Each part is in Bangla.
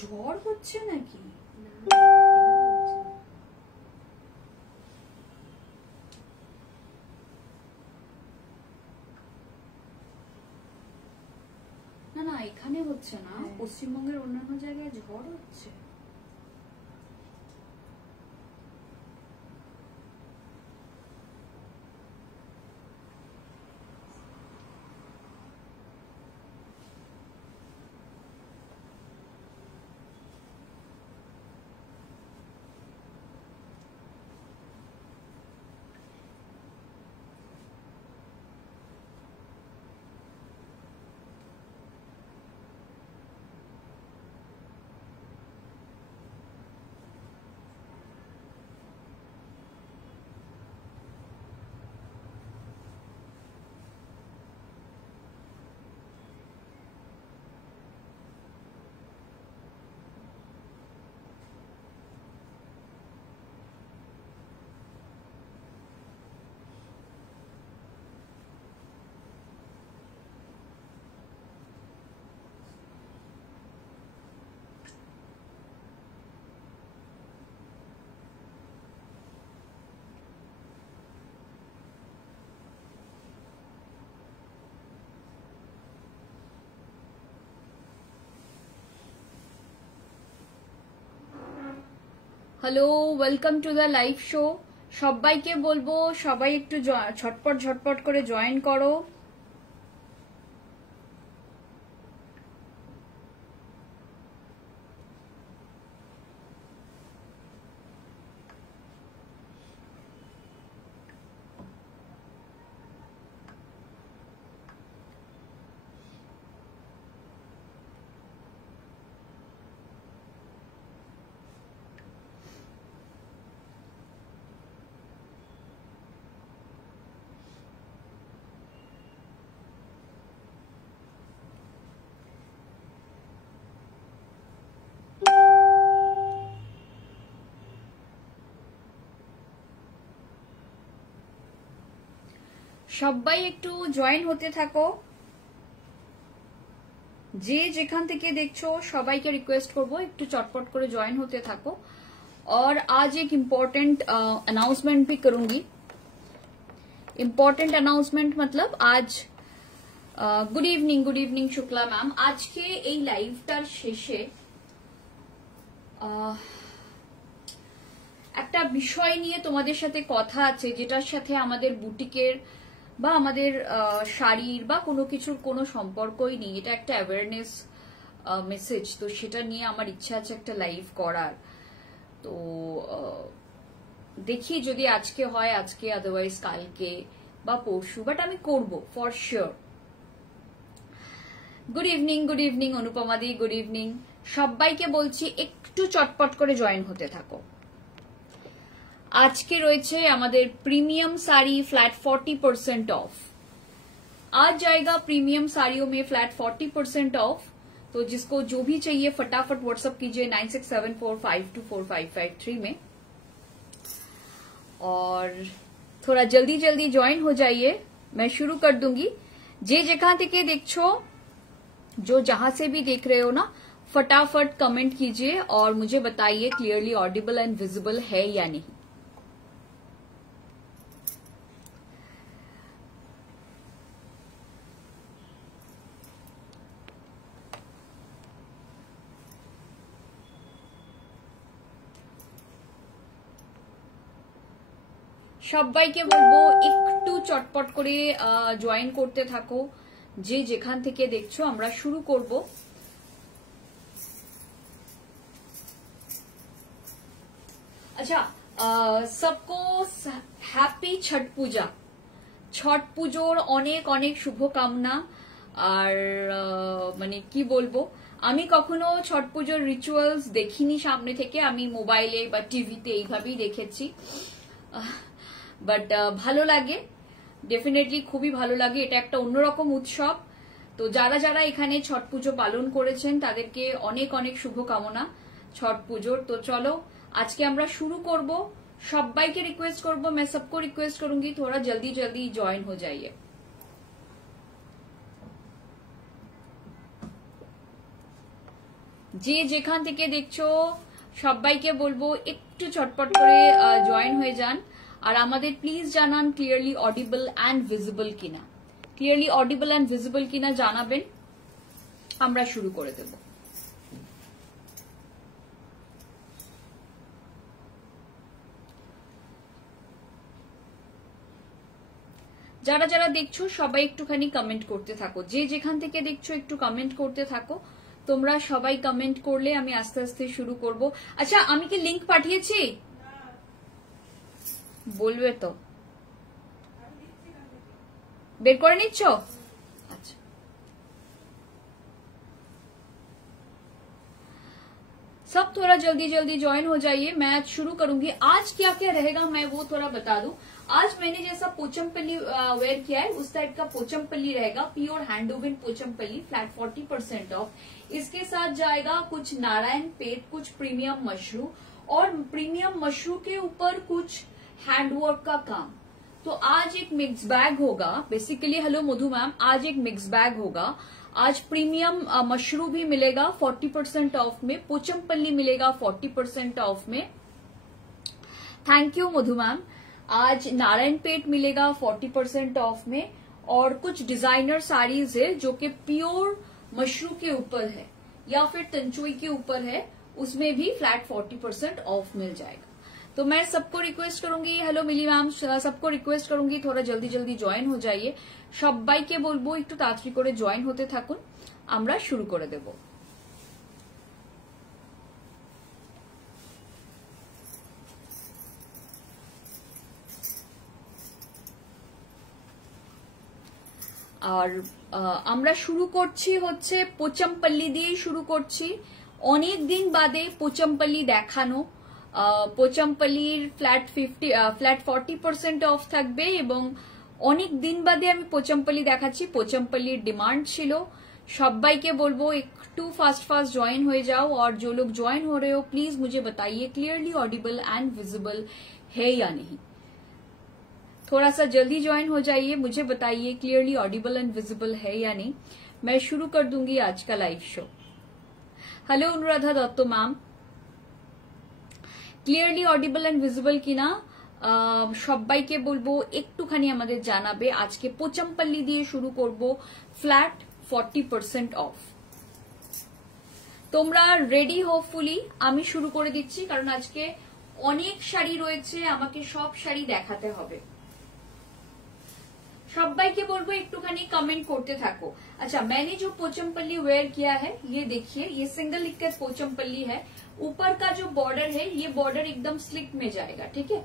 ঝড় হচ্ছে নাকি? না না, এখানে হচ্ছে না, পশ্চিমবঙ্গের অন্যান্য জায়গায় ঝড় হচ্ছে। Hello, welcome to the live show. সবাইকে বলবো সবাই একটু ঝটপট ঝটপট করে জয়েন করো। সবাই একটু জয়েন হতে থাকো, যে যেখান থেকে দেখছো সবাইকে রিকোয়েস্ট করবো একটু चटपट করে জয়েন होते থাকো। और आज एक इम्पोर्टेंट अनाउंसमेंट भी करूंगी। इम्पोर्टेंट अनाउंसमेंट मतलब आज गुड इवनिंग शुक्ला मैम। आज के এই লাইভটার শেষে একটা বিষয় নিয়ে তোমাদের সাথে কথা আছে, যেটার সাথে আমাদের বুটিকের বা আমাদের শাড়ির বা কোনো কিছুর কোনো সম্পর্কই নেই। এটা একটা অ্যাওয়ারনেস মেসেজ, তো সেটা নিয়ে আমার ইচ্ছা আছে একটা লাইভ করার। তো দেখি যদি আজকে হয় আজকে, আদারওয়াইজ কালকে বা পরশু, বাট আমি করব for sure. Good evening Anupama the, good evening. সবাইকে বলছি একটু চটপট করে জয়েন হতে থাকো। आज के রয়েছে আমাদের प्रीमियम साड़ी फ्लैट 40% ऑफ। आज जाएगा प्रीमियम साड़ियों में फ्लैट 40% ऑफ। तो जिसको जो भी चाहिए फटाफट व्हाट्सएप कीजिए 9674524553 में, और थोड़ा जल्दी जल्दी ज्वाइन हो जाइए। मैं शुरू कर दूंगी। जे जगह থেকে देखो, जो जहां से भी देख रहे हो ना, फटाफट कमेंट कीजिए और मुझे बताइए क्लियरली ऑडिबल एंड विजिबल है या नहीं। সবাইকে বলবো একটু চটপট করে জয়েন করতে থাকো, যে যেখান থেকে দেখছো। আমরা শুরু করব। আচ্ছা, सबको হ্যাপি ছট পূজা। ছট পুজোর অনেক অনেক শুভকামনা। আর মানে কি বলবো, আমি কখনো ছট পুজোর রিচুয়ালস দেখিনি সামনে থেকে, আমি মোবাইলে বা টিভিতে এইভাবেই দেখেছি। বাট ভালো লাগে, ডেফিনেটলি খুবই ভালো লাগে। এটা একটা অন্যরকম উৎসব। তো যারা যারা এখানে ছট পুজো পালন করেছেন তাদেরকে অনেক অনেক শুভকামনা ছট পুজোর। তো চলো আজকে আমরা শুরু করব। সবাইকে রিকোয়েস্ট করব, मैं सबको रिक्वेस्ट करूंगी थोड़ा जल्दी जल्दी ज्वाइन हो जाइए। যে যেখান থেকে দেখছো সবাইকে বলবো একটু চটপট করে জয়েন হয়ে যান, আর আমাদের প্লিজ জানান ক্লিয়ারলি অডিবল অ্যান্ড ভিজিবল কিনা। ক্লিয়ারলি অডিবল অ্যান্ড ভিজিবল কিনা জানাবেন, আমরা শুরু করে দেব। যারা যারা দেখছো সবাই একটুখানি কমেন্ট করতে থাকো, যে যেখান থেকে দেখছো একটু কমেন্ট করতে থাকো। তোমরা সবাই কমেন্ট করলে আমি আস্তে আস্তে শুরু করব। আচ্ছা, আমি কি লিংক পাঠিয়েছি? বলবে তো, বের করে নিচ্ছ? আচ্ছা, सब थोड़ा जल्दी जल्दी ज्वाइन हो जाइए। मैं आज शुरू करूंगी। आज क्या क्या रहेगा मैं वो थोड़ा बता दूं। आज मैंने जैसा पोचमपल्ली वेयर किया है उस टाइप का पोचमपल्ली रहेगा, प्योर हैंडवूवन पोचमपल्ली, फ्लैट 40% ऑफ। इसके साथ जाएगा कुछ नारायण पेट, कुछ प्रीमियम मशरू, और प्रीमियम मशरू के ऊपर कुछ हैंडवर्क का काम। तो आज एक मिक्स बैग होगा बेसिकली। हेलो मधु मैम, आज एक मिक्स बैग होगा। आज प्रीमियम मशरू भी मिलेगा 40% ऑफ में, पोचमपल्ली मिलेगा 40% ऑफ में। Thank you Madhu ma'am. आज नारायण पेट मिलेगा 40% ऑफ में, और कुछ डिजाइनर साड़ीज है जो कि प्योर मशरू के ऊपर है या फिर तंचुई के ऊपर है, उसमें भी फ्लैट 40% ऑफ मिल जाएगा। तो मैं सबको रिक्वेस्ट करूंगी, हेलो मिली मैम, सबको रिक्वेस्ट करूंगी थोड़ा जल्दी जल्दी জয়েন हो जाइए। সবাইকে বলবো একটু তাড়াতাড়ি করে জয়েন হতে থাকুন, আমরা শুরু করে দেব। আর আমরা শুরু করছি হচ্ছে পোচমপল্লি দিয়েই শুরু করছি। অনেক দিন বাদে পোচমপল্লি দেখানো। পোচমপল্লির ফ্ল্যাট 40% অফ থাকবে, এবং অনেক দিন বাদে আমি পোচমপল্লি দেখাচ্ছি। পোচমপল্লির ডিমান্ড ছিল। সবাইকে বলবো একটু फास्ट ज्वाइन हो जाओ, और जो लोग ज्वाइन हो रहे हो प्लीज मुझे बताइए क्लियरली ऑडिबल एंड विजिबल है या नहीं। थोड़ा सा जल्दी ज्वाइन हो जाइए, मुझे बताइए क्लियरली ऑडिबल एंड विजिबल है या नहीं। मैं शुरू कर दूंगी आज का live show. Hello Anuradha Dutt ma'am, clearly audible and visible কিনা সবাইকে বলবো একটুখানি আমাদের জানাবে। আজকে পোচমপল্লি দিয়ে শুরু করব, ফ্ল্যাট 40% অফ। তোমরা রেডি হোপফুলি? আমি শুরু করে দিচ্ছি, কারণ আজকে অনেক শাড়ি রয়েছে, আমাকে সব শাড়ি দেখাতে হবে। সবাইকে বলবো একটুখানি কমেंट করতে থাকো। अच्छा, मैंने जो पोचमपल्ली वेयर किया है ये देखिए, ये सिंगल इक्कत पोचमपल्ली है। ऊपर का जो बॉर्डर है ये बॉर्डर एकदम स्लिक में जाएगा, ठीक है।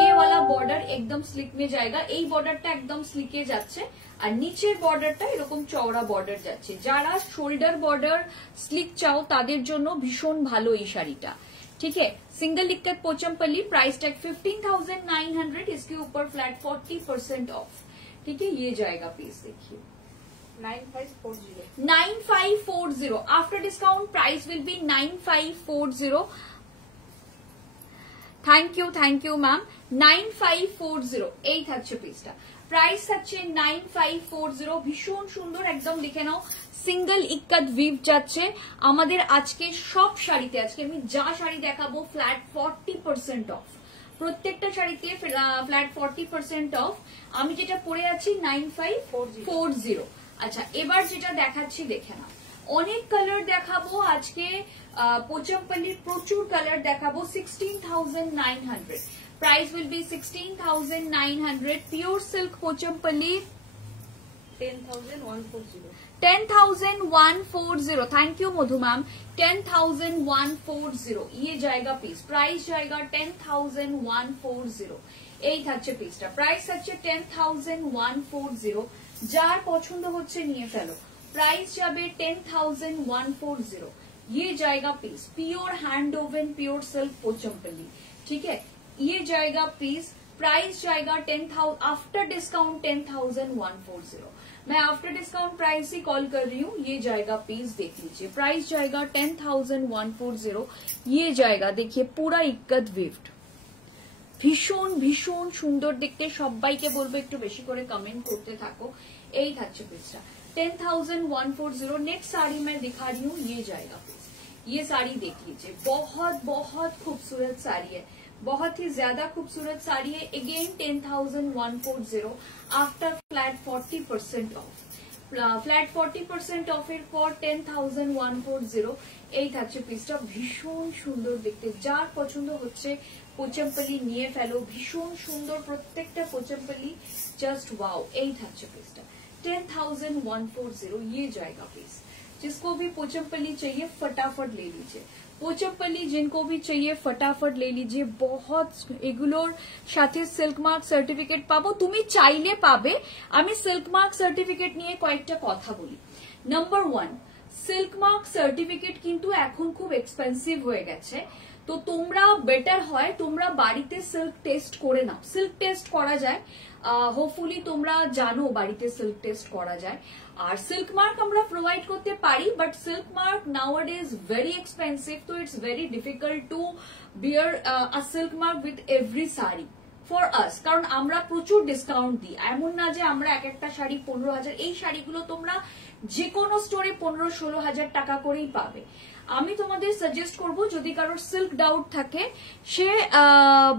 ये वाला बॉर्डर एकदम स्लिक में जाएगा, এই বর্ডারটা একদম স্লিকে যাচ্ছে, আর নিচের বর্ডারটা এরকম চওড়া বর্ডার যাচ্ছে। যারা শোল্ডার বর্ডার স্লিক চাও তাদের জন্য ভীষণ ভালো এই শাড়িটা, ठीक है। Single ikat Pochampally, price tag 15,900, इसके ऊपर फ्लैट 40% ऑफ, ठीक है। ये जाएगा पीस, देखिए 9540 after discount price will B 9540। Thank you ma'am. 9540 এই থাকছে পিসটা, প্রাইস থাকছে 9540। ভীষণ সুন্দর, একদম লিখে নাও। সিঙ্গল ইক্কত উইভ যাচ্ছে আমাদের আজকে সব শাড়িতে। আজকে আমি যা শাড়ি দেখাবো ফ্ল্যাট 40% অফ, প্রত্যেকটা শাড়িতে ফ্ল্যাট 40% অফ। আমি যেটা পরে আছি 9540। আচ্ছা, এবার যেটা দেখাচ্ছি দেখে নাও। অনেক কালার দেখাবো আজকে, পোচমপল্লির প্রচুর কালার দেখাবো। 16,900 price will B 16,900। Pure silk Pochampally 10,140। Thank you Madhu ma'am. 10,140 ये जाएगा पीस, प्राइस जाएगा 10,140। এই থাকছে পিসটা, প্রাইস থাকছে 10,140। যার পছন্দ হচ্ছে নিয়ে ফেলো, প্রাইস যাবে 10,140। ये जाएगा piece, pure handwoven pure silk Pochampally, ठीक है। ये जाएगा पीस, प्राइस जाएगा 10,000 आफ्टर डिस्काउंट 10,140। मैं आफ्टर डिस्काउंट प्राइस ही कॉल कर रही हूँ। ये जाएगा पीस, देख लीजिए, प्राइस जाएगा 10,140। ये जाएगा, देखिए पूरा इक्कत विफ्ट, ভীষণ ভীষণ সুন্দর দেখতে। সবাইকে বলবো একটু বেশি করে কমেন্ট করতে থাকো। এই থাকছে পিসটা 10,140। नेक्स्ट साड़ी मैं दिखा रही हूँ, ये जाएगा पीस। ये साड़ी देख लीजिए, बहुत बहुत खूबसूरत साड़ी है, बहुत ही ज्यादा खूबसूरत साड़ी है। Again 10,140 after flat 40% of, flat 40% অফের পর 10,140 এই থাকছে পিসটা। ভীষণ সুন্দর দেখতে, যার পছন্দ হচ্ছে পোচমপল্লি নিয়ে ফেলো, ভীষণ সুন্দর প্রত্যেকটা পোচমপল্লি, জাস্ট ওয়াও। এই থাকছে পিসটা 10,140, ये जाएगा पीस। जिसको भी पोचमपल्ली चाहिए फटाफट ले लीजिए, पोचमपल्ली जिनको भी चाहिए फटाफट ले लीजिए। बहुत এগুলোর সাথে সিল্ক মার্ক সার্টিফিকেট পাবো, তুমি চাইলে পাবে। আমি সিল্ক মার্ক সার্টিফিকেট নিয়ে কয়েকটা কথা বলি। নাম্বার 1, সিল্ক মার্ক সার্টিফিকেট কিন্তু এখন খুব এক্সপেন্সিভ হয়ে গেছে, তো তোমরা বেটার হয় তোমরা বাড়িতে সিল্ক টেস্ট করে নাও। সিল্ক টেস্ট করা যায়, হোপফুলি তোমরা জানো বাড়িতে সিল্ক টেস্ট করা যায়। আর সিল্ক মার্ক আমরা প্রোভাইড করতে পারি, but silk mark nowadays very expensive, তো it's very difficult to bear a silk mark with every sari for us, কারণ আমরা প্রচুর ডিসকাউন্ট দিই। এমন না যে আমরা এক একটা শাড়ি 15,000, এই শাড়িগুলো তোমরা যে কোনো স্টোরে 15-16,000 টাকা করেই পাবে। আমি তোমাদের সাজেস্ট করব যদি কারোর সিল্ক ডাউট থাকে সে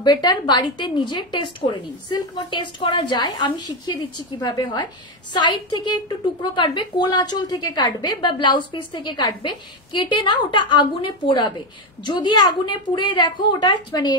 বেটার বাড়িতে নিজে টেস্ট করে নিন। সিল্ক টেস্ট করা যায়, আমি শিখিয়ে দিচ্ছি কিভাবে হয়। সাইড থেকে একটু টুকরো কাটবে, কোল আঁচল থেকে কাটবে বা ব্লাউজ পিস থেকে কাটবে, কেটে না ওটা আগুনে পোড়াবে। যদি আগুনে পুড়ে দেখো ওটা মানে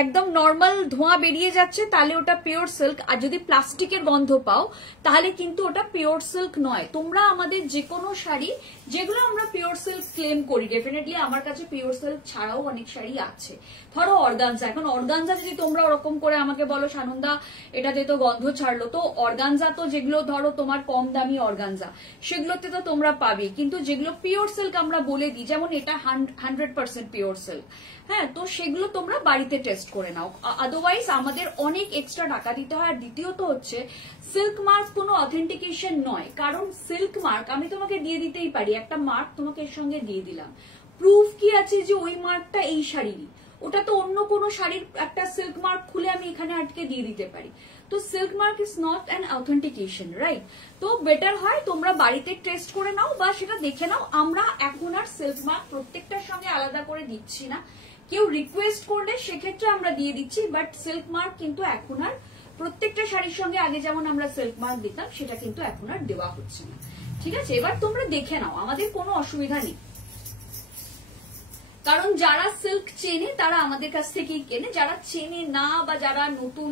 একদম নর্মাল ধোঁয়া বেরিয়ে যাচ্ছে, তাহলে ওটা পিওর সিল্ক। আর যদি প্লাস্টিকের গন্ধ পাও তাহলে কিন্তু ওটা পিওর সিল্ক নয়। তোমরা আমাদের যে কোনো শাড়ি যেগুলো আমরা পিওর সিল্ক ক্লেম করি, ডেফিনেটলি আমার কাছে পিওর সিল্ক ছাড়াও অনেক শাড়ি আছে। ধরো অর্গানজা, এখন অর্গানজা যদি তোমরা ওরকম করে আমাকে বলো সানন্দা এটাতে তো গন্ধ ছাড়লো, তো অর্গানজা তো যেগুলো ধরো তোমার কম দামি অর্গানজা সেগুলোতে তো তোমরা পাবে, কিন্তু যেগুলো পিওর সিল্ক আমরা বলে দিই, যেমন এটা 100% পিওর সিল্ক, হ্যাঁ, তো সেগুলো তোমরা বাড়িতে টেস্ট করে নাও। আদারওয়াইজ আমাদের অনেক এক্সট্রা টাকা দিতে হয়। আর দ্বিতীয়ত হচ্ছে সিল্ক মার্ক কোনো অথেন্টিকেশন নয়, কারণ সিল্ক মার্ক আমি তোমাকে দিয়ে দিতেই পারি, একটা মার্ক তোমাকে এর সঙ্গে দিয়ে দিলাম, প্রুফ কি আছে যে ওই মার্কটা এই শাড়িরই? ওটা তো অন্য কোনো শাড়ির একটা সিল্ক মার্ক খুলে আমি এখানে আটকে দিয়ে দিতে পারি। তো silk mark is not an authentication, right? তো বেটার হয় তোমরা বাড়িতে টেস্ট করে নাও বা সেটা দেখে নাও। আমরা এখন আর সিল্ক মার্ক প্রত্যেকটার সঙ্গে আলাদা করে দিচ্ছি না, কেউ রিকোয়েস্ট করলে সেক্ষেত্রে আমরা দিয়ে দিচ্ছি, বাট সিল্ক মার্ক কিন্তু এখন আর প্রত্যেকটা শাড়ির সঙ্গে আগে যেমন আমরা সিল্ক মার্ক দিতাম সেটা কিন্তু এখন আর দেওয়া হচ্ছে না। ঠিক আছে, এবার তোমরা দেখে নাও, আমাদের কোনো অসুবিধা নেই, কারণ যারা সিল্ক চেনে তারা আমাদের কাছ থেকেই কেনে, যারা চেনে না বা যারা নতুন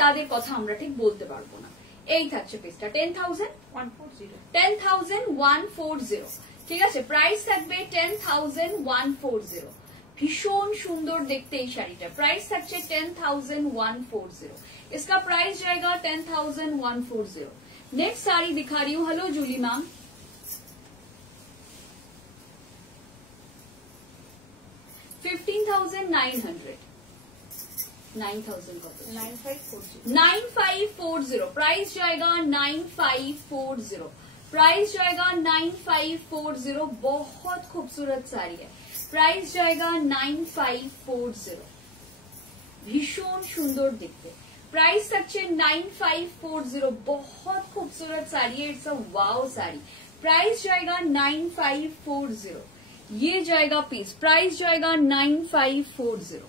তাদের কথা আমরা ঠিক বলতে পারবো না। এই থাকছে পিসটা 10,140, ঠিক আছে, প্রাইস থাকবে 10,140। ভীষণ সুন্দর দেখতে এই শাড়িটা, প্রাইস থাকছে 10,140, इसका प्राइस जाएगा 10,140। नेक्स्ट साड़ी दिखा रही हूँ, हेलो जूली मैम, 15,900, 9,000 का 9540, प्राइस जाएगा 9540, प्राइस जाएगा 9540। बहुत खूबसूरत साड़ी है, प्राइस जाएगा 9540, भीषण सुंदर दिखते, प्राइस থাকছে 9540। बहुत खूबसूरत साड़ी है, it's a wow sari, price जाएगा 9540, ये जाएगा पीस, प्राइस जाएगा 9540।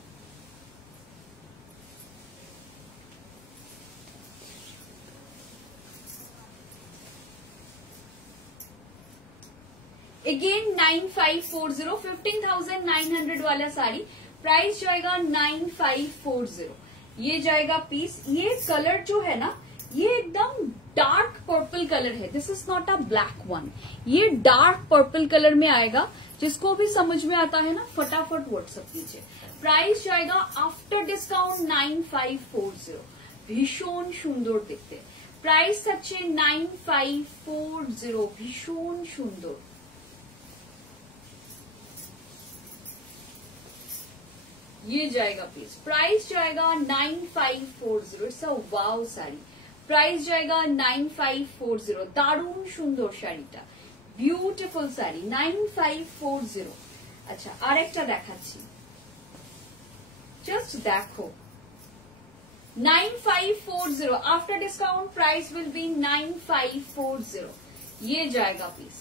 अगेन 9540, 15,900 वाला साड़ी, प्राइस जाएगा 9540, ये जाएगा पीस। ये कलर जो है ना ये एकदम डार्क पर्पल कलर है, this is not a black one, ये डार्क पर्पल कलर में आएगा। जिसको भी समझ में आता है ना फटाफट व्हाट्सएप कीजिए। प्राइस जाएगा आफ्टर डिस्काउंट 9540, भीषण सुंदर दिखते, प्राइस থাকছে 9540, भीषण सुंदर। ये जाएगा प्लीज, प्राइस जाएगा 9540, it's a wow sari, price जाएगा 9540। दारुण सुंदर শাড়িটা, বিউটিফুল শাড়ি, 9540। আচ্ছা আরেকটা দেখাচ্ছি, জাস্ট দেখো, 9540 after discount price will B 9540, ये जाएगा प्लीज।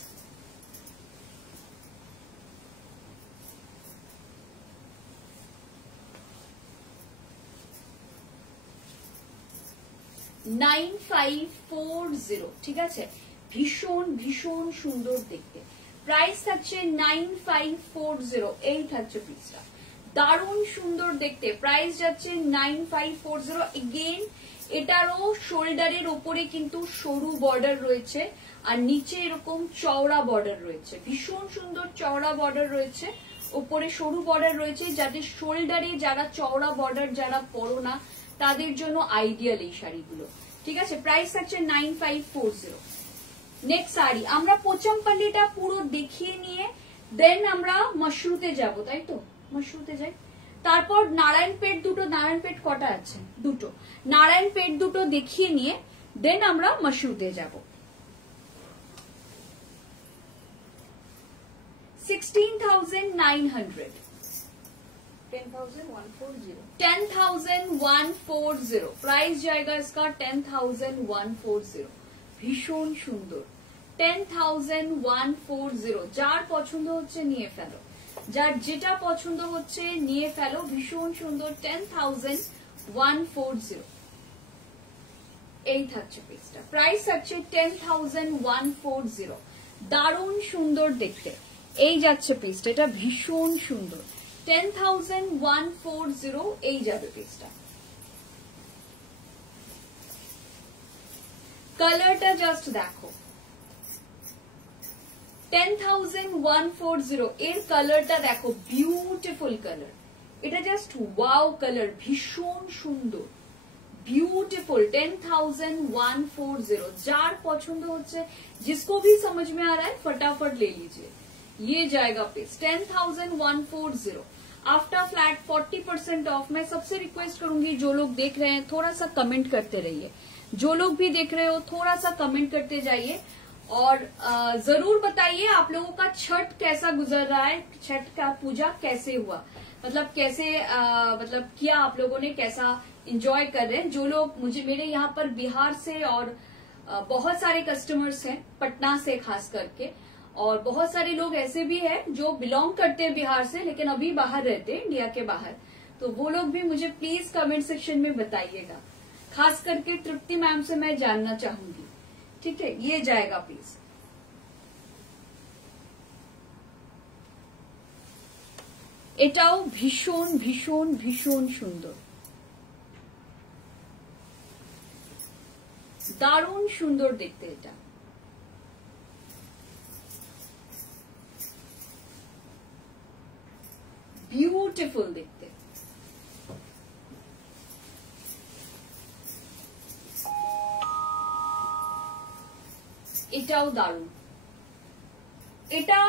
9540, ঠিক আছে, ভীষণ ভীষণ সুন্দর দেখতে। প্রাইস থাকছে 9540, এই থাকছে পিসটা, দারুণ সুন্দর দেখতে। প্রাইস যাচ্ছে 9540। এগেন এটারও শোল্ডারের ওপরে কিন্তু সরু বর্ডার রয়েছে আর নিচে এরকম চওড়া বর্ডার রয়েছে, ভীষণ সুন্দর চওড়া বর্ডার রয়েছে, ওপরে সরু বর্ডার রয়েছে, যাদের শোল্ডারে যারা চওড়া বর্ডার যারা পরো না তাদের জন্য আইডিয়াল এই শাড়িগুলো, ঠিক আছে। প্রাইস থাকছে 9540। নেক্সট শাড়ি আমরা পোচামপাল্লিটা পুরো দেখিয়ে নিয়ে দেন আমরা মশরুতে যাব, তাই তো, মশরুতে যাই। তারপর নারায়ণপেট দুটো, নারায়ণপেট কটা আছে, দুটো, নারায়ণপেট দুটো দেখিয়ে নিয়ে দেন আমরা মশরুতে যাব। 16,900, 10,140, प्राइस जाएगा इसका 10,140, ভীষণ সুন্দর 10,140। যার পছন্দ হচ্ছে নিয়ে ফেলো, যার যেটা পছন্দ হচ্ছে নিয়ে ফেলো, ভীষণ সুন্দর 10,140, এই থাকছে পিসটা। প্রাইস থাকছে 10,140, দারুণ সুন্দর দেখতে, এই যাচ্ছে পিসটা, এটা ভীষণ সুন্দর 10,140, এই যাবে পিসটা। কালারটা জাস্ট দেখো, 10,140 এর কালারটা দেখো, বিউটিফুল কালার, এটা জাস্ট ওয়াও কালার, ভীষণ সুন্দর ब्यूटीफुल। 10,140, जार पसंद होচ্ছে, जिसको भी समझ में आ रहा है फटाफट ले लीजिए, ये जाएगा पीस 10,140 आफ्टर फ्लैट 40% ऑफ। मैं सबसे रिक्वेस्ट करूंगी जो लोग देख रहे हैं थोड़ा सा कमेंट करते रहिए, जो लोग भी देख रहे हो थोड़ा सा कमेंट करते जाइए और जरूर बताइए आप लोगों का छठ कैसा गुजर रहा है, छठ का पूजा कैसे हुआ, मतलब कैसे मतलब किया आप लोगों ने, कैसा इंजॉय कर रहे हैं। जो लोग मुझे मेरे यहाँ पर बिहार से और बहुत सारे कस्टमर्स हैं पटना से खास करके, और बहुत सारे लोग ऐसे भी हैं जो बिलोंग करते हैं बिहार से लेकिन अभी बाहर रहते हैं, इंडिया के बाहर, तो वो लोग भी मुझे प्लीज कमेंट सेक्शन में बताइएगा। खास करके तृप्ति मैम से मैं जानना चाहूंगी, ठीक है। ये जाएगा प्लीज, এটাও ভীষণ ভীষণ ভীষণ সুন্দর, দারুণ সুন্দর দেখতে, এটা বিউটিফুল দেখতে। এটাও দারুণ, এটা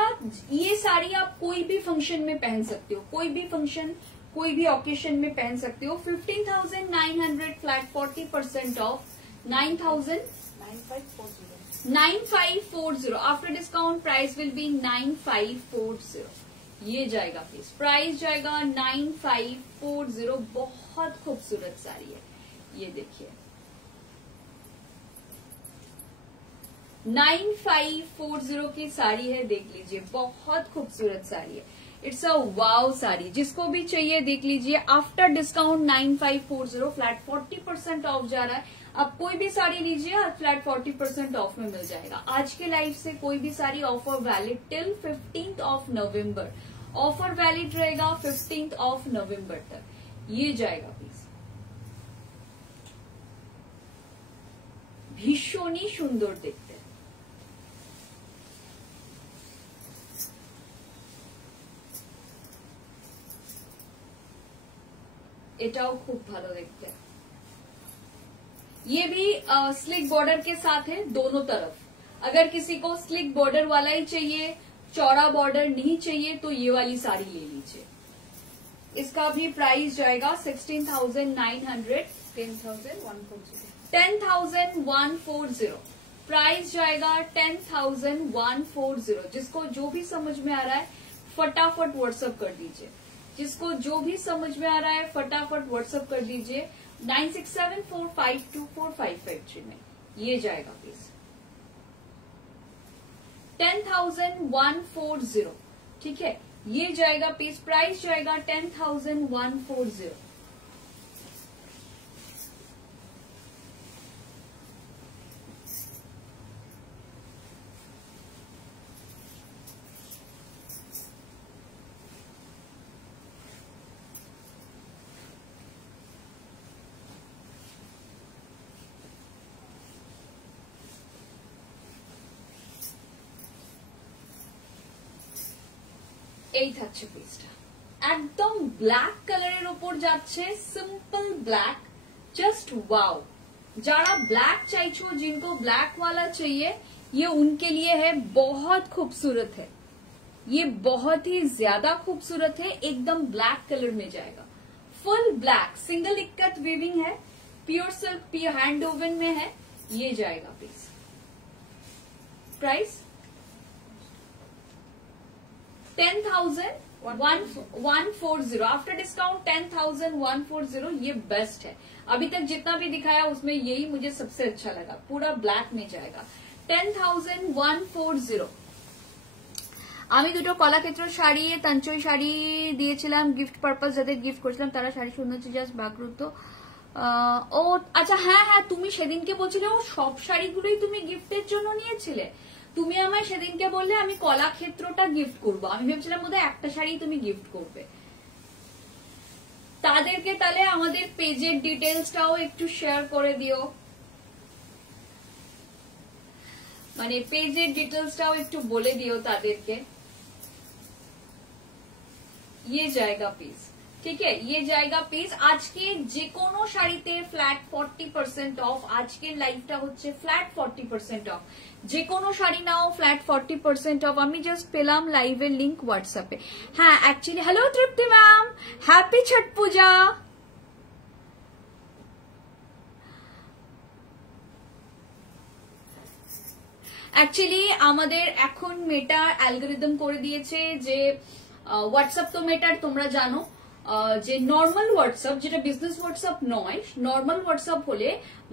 ये साड़ी आप कोई भी फंक्शन में पहन सकते हो, कोई भी फंक्शन कोई भी ओकेशन में पहन सकते हो। 15,900 flat 40% of, 9,9540 after discount price will B 9,540, ये जाएगा प्लीज। प्राइस जाएगा 9,540, बहुत खूबसूरत साड़ी है, ये देखिए 9,540 की साड़ी है, देख लीजिए बहुत खूबसूरत साड़ी है, इट्स अ वाव साड़ी, जिसको भी चाहिए देख लीजिए। आफ्टर डिस्काउंट 9,540 फ्लैट 40% ऑफ जा रहा है, आप कोई भी साड़ी लीजिए और फ्लैट 40% ऑफ में मिल जाएगा। आज के लाइव से कोई भी sari offer valid till 15th of November, offer valid रहेगा 15th ऑफ नवंबर तक, ये जाएगा प्लीज। भीषणी सुंदर देखते, এটাও খুব ভালো দেখতে। ये भी स्लिक बॉर्डर के साथ है दोनों तरफ, अगर किसी को स्लिक बॉर्डर वाला ही चाहिए, चौड़ा बॉर्डर नहीं चाहिए, तो ये वाली साड़ी ले लीजिए। इसका भी प्राइस जाएगा 16,900, 10,140, प्राइस जाएगा 10,140। जिसको जो भी समझ में आ रहा है फटाफट व्हाट्सएप कर दीजिए, जिसको जो भी समझ में आ रहा है फटाफट व्हाट्सएप कर दीजिए 9674524553 में, ये जाएगा प्लीज 10,140, ठीक है, ये जाएगा प्लीज। प्राइस जाएगा 10,140। এই থাকছে পিসটা, একদম ব্ল্যাক কালারের ওপর যাচ্ছে, सिंपल ब्लैक, जस्ट वाओ। जरा ब्लैक चाहिए, जिनको ब्लैक वाला चाहिए, ये उनके लिए है, बहुत खूबसूरत है, ये बहुत ही ज्यादा खूबसूरत है, एकदम ब्लैक कलर में जाएगा, full black, single ikat weaving है, pure silk, pure hand woven में है, ये जाएगा पीस। प्राइस 10,140, आफ्टर डिस्काउंट 10,140, ये बेस्ट है अभी तक जितना भी दिखाया उसमें, यही मुझे सबसे अच्छा लगा, पूरा ब्लैक में जाएगा। 10,140। আমি দুটো কলাক্ষেত্র শাড়ি, তাঞ্চই শাড়ি দিয়েছিলাম গিফট পারপাস, যাদের গিফট করেছিলাম তারা শাড়ি সুন্দর, জাস্ট বাকরুদ্ধ। ও আচ্ছা, হ্যাঁ হ্যাঁ, তুমি সেদিনকে বলছিলে ও সব শাড়িগুলোই তুমি গিফটের জন্য নিয়েছিলে। তুমি আমায় সেদিনকে বললে আমি কলাক্ষেত্রটা গিফট করবো, আমি ভেবেছিলাম বোধহয় একটা শাড়ি তুমি গিফট করবে। তাদেরকে তাহলে আমাদের পেজের ডিটেলসটাও একটু শেয়ার করে দিও, মানে পেজের ডিটেলসটাও একটু বলে দিও তাদেরকে। ये जाएगा पीस, ठीक है, ये जाएगा पीस। आज के जे कोनो শাড়িতে ফ্ল্যাট 40% অফ, আজকের লাইভটা হচ্ছে ফ্ল্যাট 40% অফ, যে কোনো শাড়ি নাও ফ্ল্যাট 40% অফ। আমি জাস্ট পেলাম লাইভের লিংক হোয়াটসঅ্যাপে। হ্যাঁ অ্যাকচুয়ালি, হ্যালো তৃপ্তি ম্যাম, হ্যাপি ছট পূজা। অ্যাকচুয়ালি আমাদের এখন মেটা অ্যালগোরিদম করে দিয়েছে যে হোয়াটসঅ্যাপ তো মেটার তোমরা জানো, যে নর্মাল হোয়াটসঅ্যাপ, যেটা বিজনেস হোয়াটসঅ্যাপ নয়, নর্মাল হোয়াটসঅ্যাপ হলে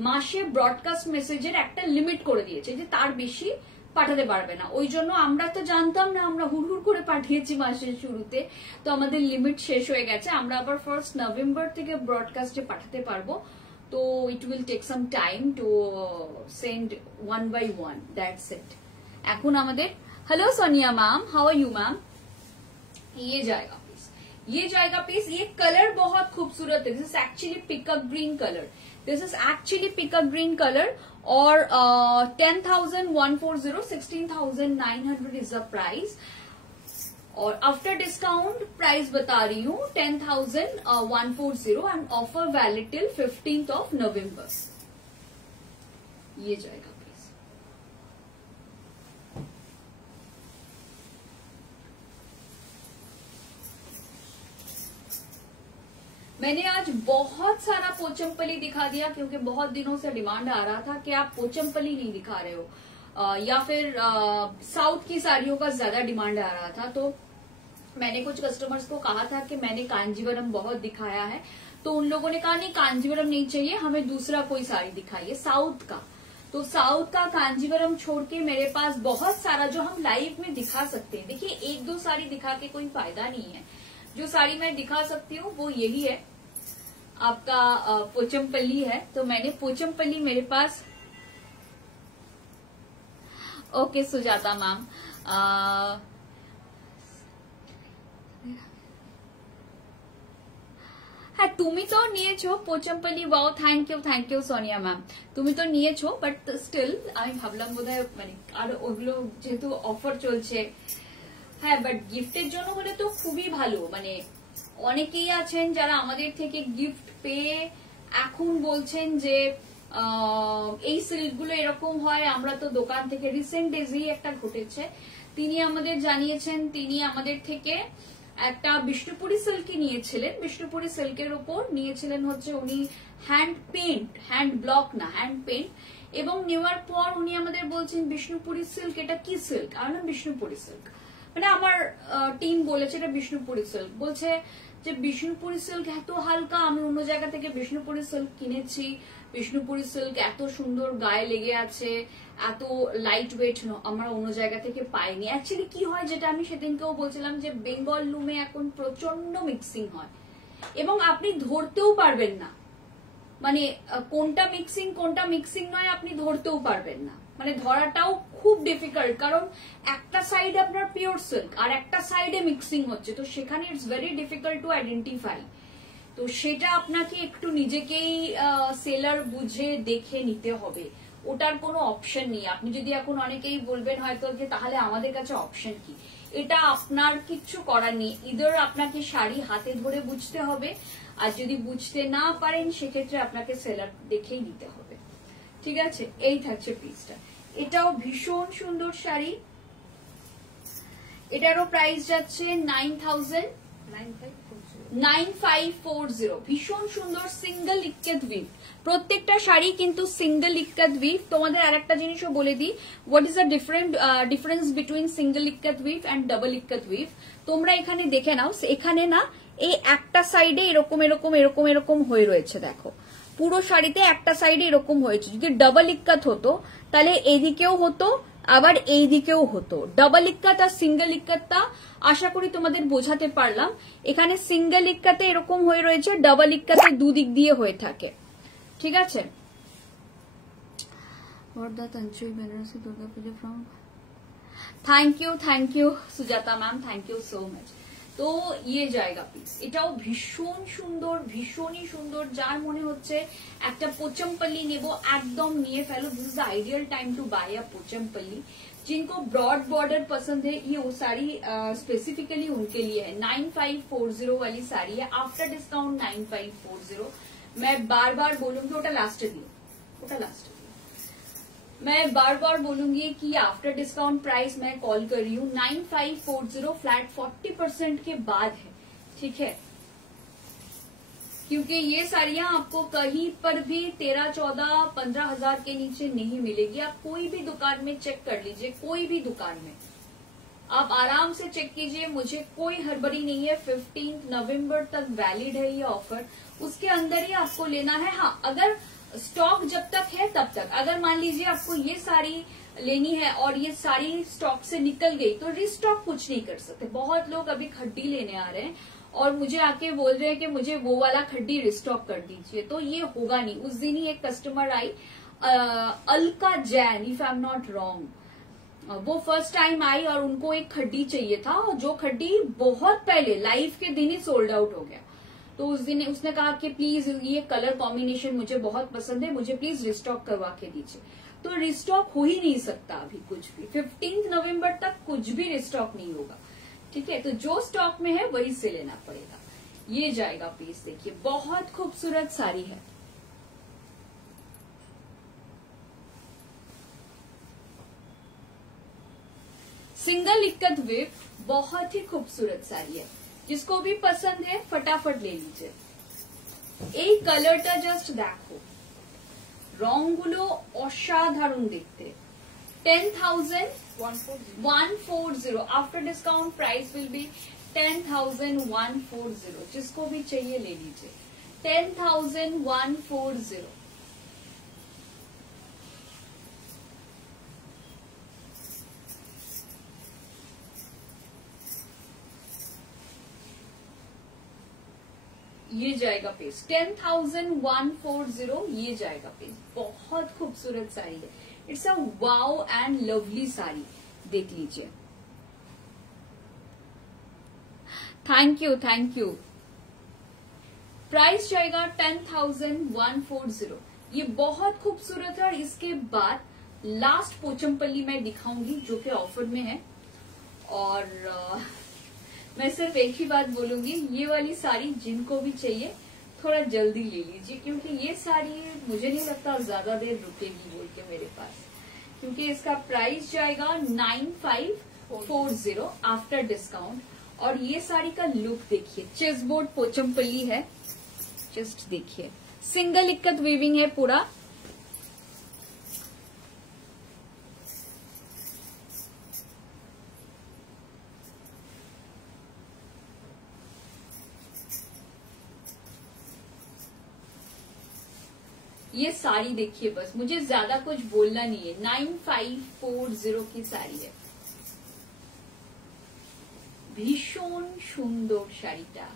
মাসে ব্রডকাস্ট মেসেজের একটা লিমিট করে দিয়েছে, যে তার বেশি পাঠাতে পারবে না। ওই জন্য আমরা তো জানতাম না, আমরা হুড়হুড় করে পাঠিয়েছি মাসের শুরুতে, তো আমাদের লিমিট শেষ হয়ে গেছে। আমরা আবার 1 নভেম্বর থেকে ব্রডকাস্টে পাঠাতে পারবো, তো it will take some time to send 1 by 1, that's it. এখন আমাদের, hello Sonia ma'am, how are you ma'am? ये जाएगा पीस, ये जाएगा पीस। ये कलर बहुत खूबसूरत है, this is actually pickup green colour, this is actually pickup green colour. और 10,140, 16,900 इज द प्राइस, और आफ्टर डिस्काउंट प्राइस बता रही हूँ 10,140, and offer valid till 15th of November। ये जाएगा। मैंने आज बहुत सारा पोचमपल्ली दिखा दिया, क्योंकि बहुत दिनों से डिमांड आ रहा था कि आप पोचमपल्ली नहीं दिखा रहे हो, या फिर साउथ की साड़ियों का ज्यादा डिमांड आ रहा था। तो मैंने कुछ कस्टमर्स को कहा था कि मैंने कांजीवरम बहुत दिखाया है, तो उन लोगों ने कहा नहीं कांजीवरम नहीं चाहिए, हमें दूसरा कोई साड़ी दिखाइए साउथ का। तो साउथ का कांजीवरम छोड़ के मेरे पास बहुत सारा जो हम लाइव में दिखा सकते हैं। देखिए, 1-2 साड़ी दिखा के कोई फायदा नहीं है, जो साड़ी मैं दिखा सकती हूँ वो यही है, आपका पोचमपल्ली है। तो मैंने पोचमपल्ली मेरे पास, ओके सुजाता मैम, হ্যাঁ তুমি তো নিয়েছো Pochampally, wow thank you Sonia ma'am, তুমি তো নিয়েছো, বাট স্টিল আমি ভাবলাম বোধহয় মানে আর ওগুলো যেহেতু অফার চলছে, হ্যাঁ বাট গিফটের জন্য হলে তো খুবই ভালো। মানে অনেকেই আছেন যারা আমাদের থেকে গিফট পেয়ে এখন বলছেন যে এই সিল্কগুলো এরকম হয়, আমরা তো দোকান থেকে, রিসেন্ট ডেজেই একটা ঘটেছে, তিনি আমাদের জানিয়েছেন তিনি আমাদের থেকে একটা বিষ্ণুপুরি সিল্কই নিয়েছিলেন, বিষ্ণুপুরি সিল্কের উপর নিয়েছিলেন হচ্ছে উনি হ্যান্ড পেন্ট, হ্যান্ড ব্লক না, হ্যান্ড পেন্ট, এবং নেওয়ার পর উনি আমাদের বলছেন বিষ্ণুপুরি সিল্ক, এটা কি সিল্ক? আর না বিষ্ণুপুরি সিল্ক, মানে আমার টিম বলেছে এটা বিষ্ণুপুরি সিল্ক, বলছে যে বিষ্ণুপুরি সিল্ক এত হালকা, আমি অন্য জায়গা থেকে বিষ্ণুপুরি সিল্ক কিনেছি, বিষ্ণুপুরি সিল্ক এত সুন্দর গায়ে লেগে আছে, এত লাইট ওয়েট আমরা অন্য জায়গা থেকে পাইনি। অ্যাকচুয়ালি কি হয়, যেটা আমি সেদিনকেও বলছিলাম, যে বেঙ্গল লুমে এখন প্রচন্ড মিক্সিং হয় এবং আপনি ধরতেও পারবেন না, মানে কোনটা মিক্সিং নয় আপনি ধরতেও পারবেন না, মানে ধরাটাও খুব ডিফিকাল্ট, কারণ একটা সাইড আপনার পিওর সিল্ক আর একটা সাইডে মিক্সিং হচ্ছে, তো সেখানে it's very difficult to identify. তো সেটা আপনাকে একটু নিজেকেই সেলার বুঝে দেখে নিতে হবে, ওটার কোনো অপশন নেই। আপনি যদি এখন অনেকেই বলবেন হয়তো যে তাহলে আমাদের কাছে অপশন কি, এটা আপনার কিচ্ছু করার নেই। ইদার আপনাকে শাড়ি হাতে ধরে বুঝতে হবে, আর যদি বুঝতে না পারেন সেক্ষেত্রে আপনাকে সেলার দেখেই নিতে হবে। ঠিক আছে, এই থাকছে পিসটা। এটাও ভীষণ সুন্দর শাড়ি, এটারও প্রাইস যাচ্ছে 9540। ভীষণ সুন্দর সিঙ্গেল ইক্কেত উইভ, প্রত্যেকটা শাড়ি কিন্তু সিঙ্গেল ইক্কেত উইভ। তোমাদের আরেকটা জিনিসও বলে দিই, what is the difference between single ikat weave and double ikat weave. তোমরা এখানে দেখে নাও, এখানে না এই একটা সাইডে এরকম এরকম এরকম এরকম হয়ে রয়েছে, দেখো পুরো শাড়িতে একটা সাইডে এরকম হয়েছে। যদি ডাবল ইক্কাত হতো তাহলে এইদিকেও হতো, আবার এই দিকেও হতো। ডাবল ইক্কাত আর সিঙ্গেল ইক্কাতটা আশা করি তোমাদের বোঝাতে পারলাম। এখানে সিঙ্গেল ইক্কাতে এরকম হয়ে রয়েছে, ডাবল ইক্কাতে দুদিক দিয়ে হয়ে থাকে। ঠিক আছে, thank you Sujata ma'am, thank you so much. তো ইয়ে জায়গা পিস, এটাও ভীষণ সুন্দর, ভীষণই সুন্দর। যার মনে হচ্ছে একটা पोचमपल्ली নেব, একদম নিয়ে ফেলো। This is the ideal time to buy a Pochampally. जिनको ब्रॉड बॉर्डर पसंद है, ये वो साड़ी स्पेसिफिकली उनके लिए है। 9540 वाली साड़ी है, आफ्टर डिस्काउंट 9540। मैं बार बार बोलूंगी, ওটা লাস্টে দিও, ওটা লাস্টে। मैं बार बार बोलूंगी कि आफ्टर डिस्काउंट प्राइस मैं कॉल कर रही हूँ 9540, फ्लैट 40% के बाद है। ठीक है, क्योंकि ये साड़ियां आपको कहीं पर भी 13, 14, 15 हजार के नीचे नहीं मिलेगी। आप कोई भी दुकान में चेक कर लीजिए, कोई भी दुकान में आप आराम से चेक कीजिए, मुझे कोई हड़बड़ी नहीं है। 15 नवंबर तक वैलिड है ये ऑफर, उसके अंदर ही आपको लेना है। हाँ, अगर स्टॉक जब तक है तब तक, अगर मान लीजिए आपको ये साड़ी लेनी है और ये साड़ी स्टॉक से निकल गई तो रिस्टॉक कुछ नहीं कर सकते। बहुत लोग अभी खड्डी लेने आ रहे हैं और मुझे आके बोल रहे हैं कि मुझे वो वाला खड्डी रिस्टॉक कर दीजिए, तो ये होगा नहीं। उस दिन ही एक customer I, Alka Jain, if I am not wrong, वो फर्स्ट टाइम आई और उनको एक खड्डी चाहिए था, और जो खड्डी बहुत पहले लाइव के दिन ही सोल्ड आउट हो गया। तो उस दिन उसने कहा कि प्लीज ये कलर कॉम्बिनेशन मुझे बहुत पसंद है, मुझे प्लीज रिस्टॉक करवा के दीजिए। तो रिस्टॉक हो ही नहीं सकता अभी कुछ भी, 15 नवंबर तक कुछ भी रिस्टॉक नहीं होगा। ठीक है, तो जो स्टॉक में है वही से लेना पड़ेगा। ये जाएगा पीस, देखिए बहुत खूबसूरत साड़ी है। सिंगल इक्कत वेव, बहुत ही खूबसूरत साड़ी है। जिसको भी पसंद है फटाफट ले लीजिए। এই কালারটা জাস্ট দেখো, রংগুলো অসাধারণ দেখতে। 10,140 after discount price will B 10,140। जिसको भी चाहिए ले लीजिए, 10,140। ये जाएगा पीस 10,140, ये जाएगा पीस। बहुत खूबसूरत साड़ी है, it's a wow and lovely sari, देख लीजिए। Thank you, thank you. Price जाएगा 10,140। ये बहुत खूबसूरत है। और इसके बाद लास्ट पोचमपल्ली मैं दिखाऊंगी जो कि ऑफर में है। और मैं सिर्फ एक ही बात बोलूंगी, ये वाली साड़ी जिनको भी चाहिए थोड़ा जल्दी ले लीजिए, क्योंकि ये साड़ी मुझे नहीं लगता ज्यादा देर रुकेगी बोल के मेरे पास, क्योंकि इसका प्राइस जाएगा 9540 आफ्टर डिस्काउंट। और ये साड़ी का लुक देखिए, चेसबोर्ड पोचमपल्ली है, जस्ट देखिए, सिंगल इक्कत वीविंग है पूरा। ये साड़ी देखिए, बस मुझे ज्यादा कुछ बोलना नहीं है। 9540 की साड़ी है, भीषण सुंदर শাড়িটা।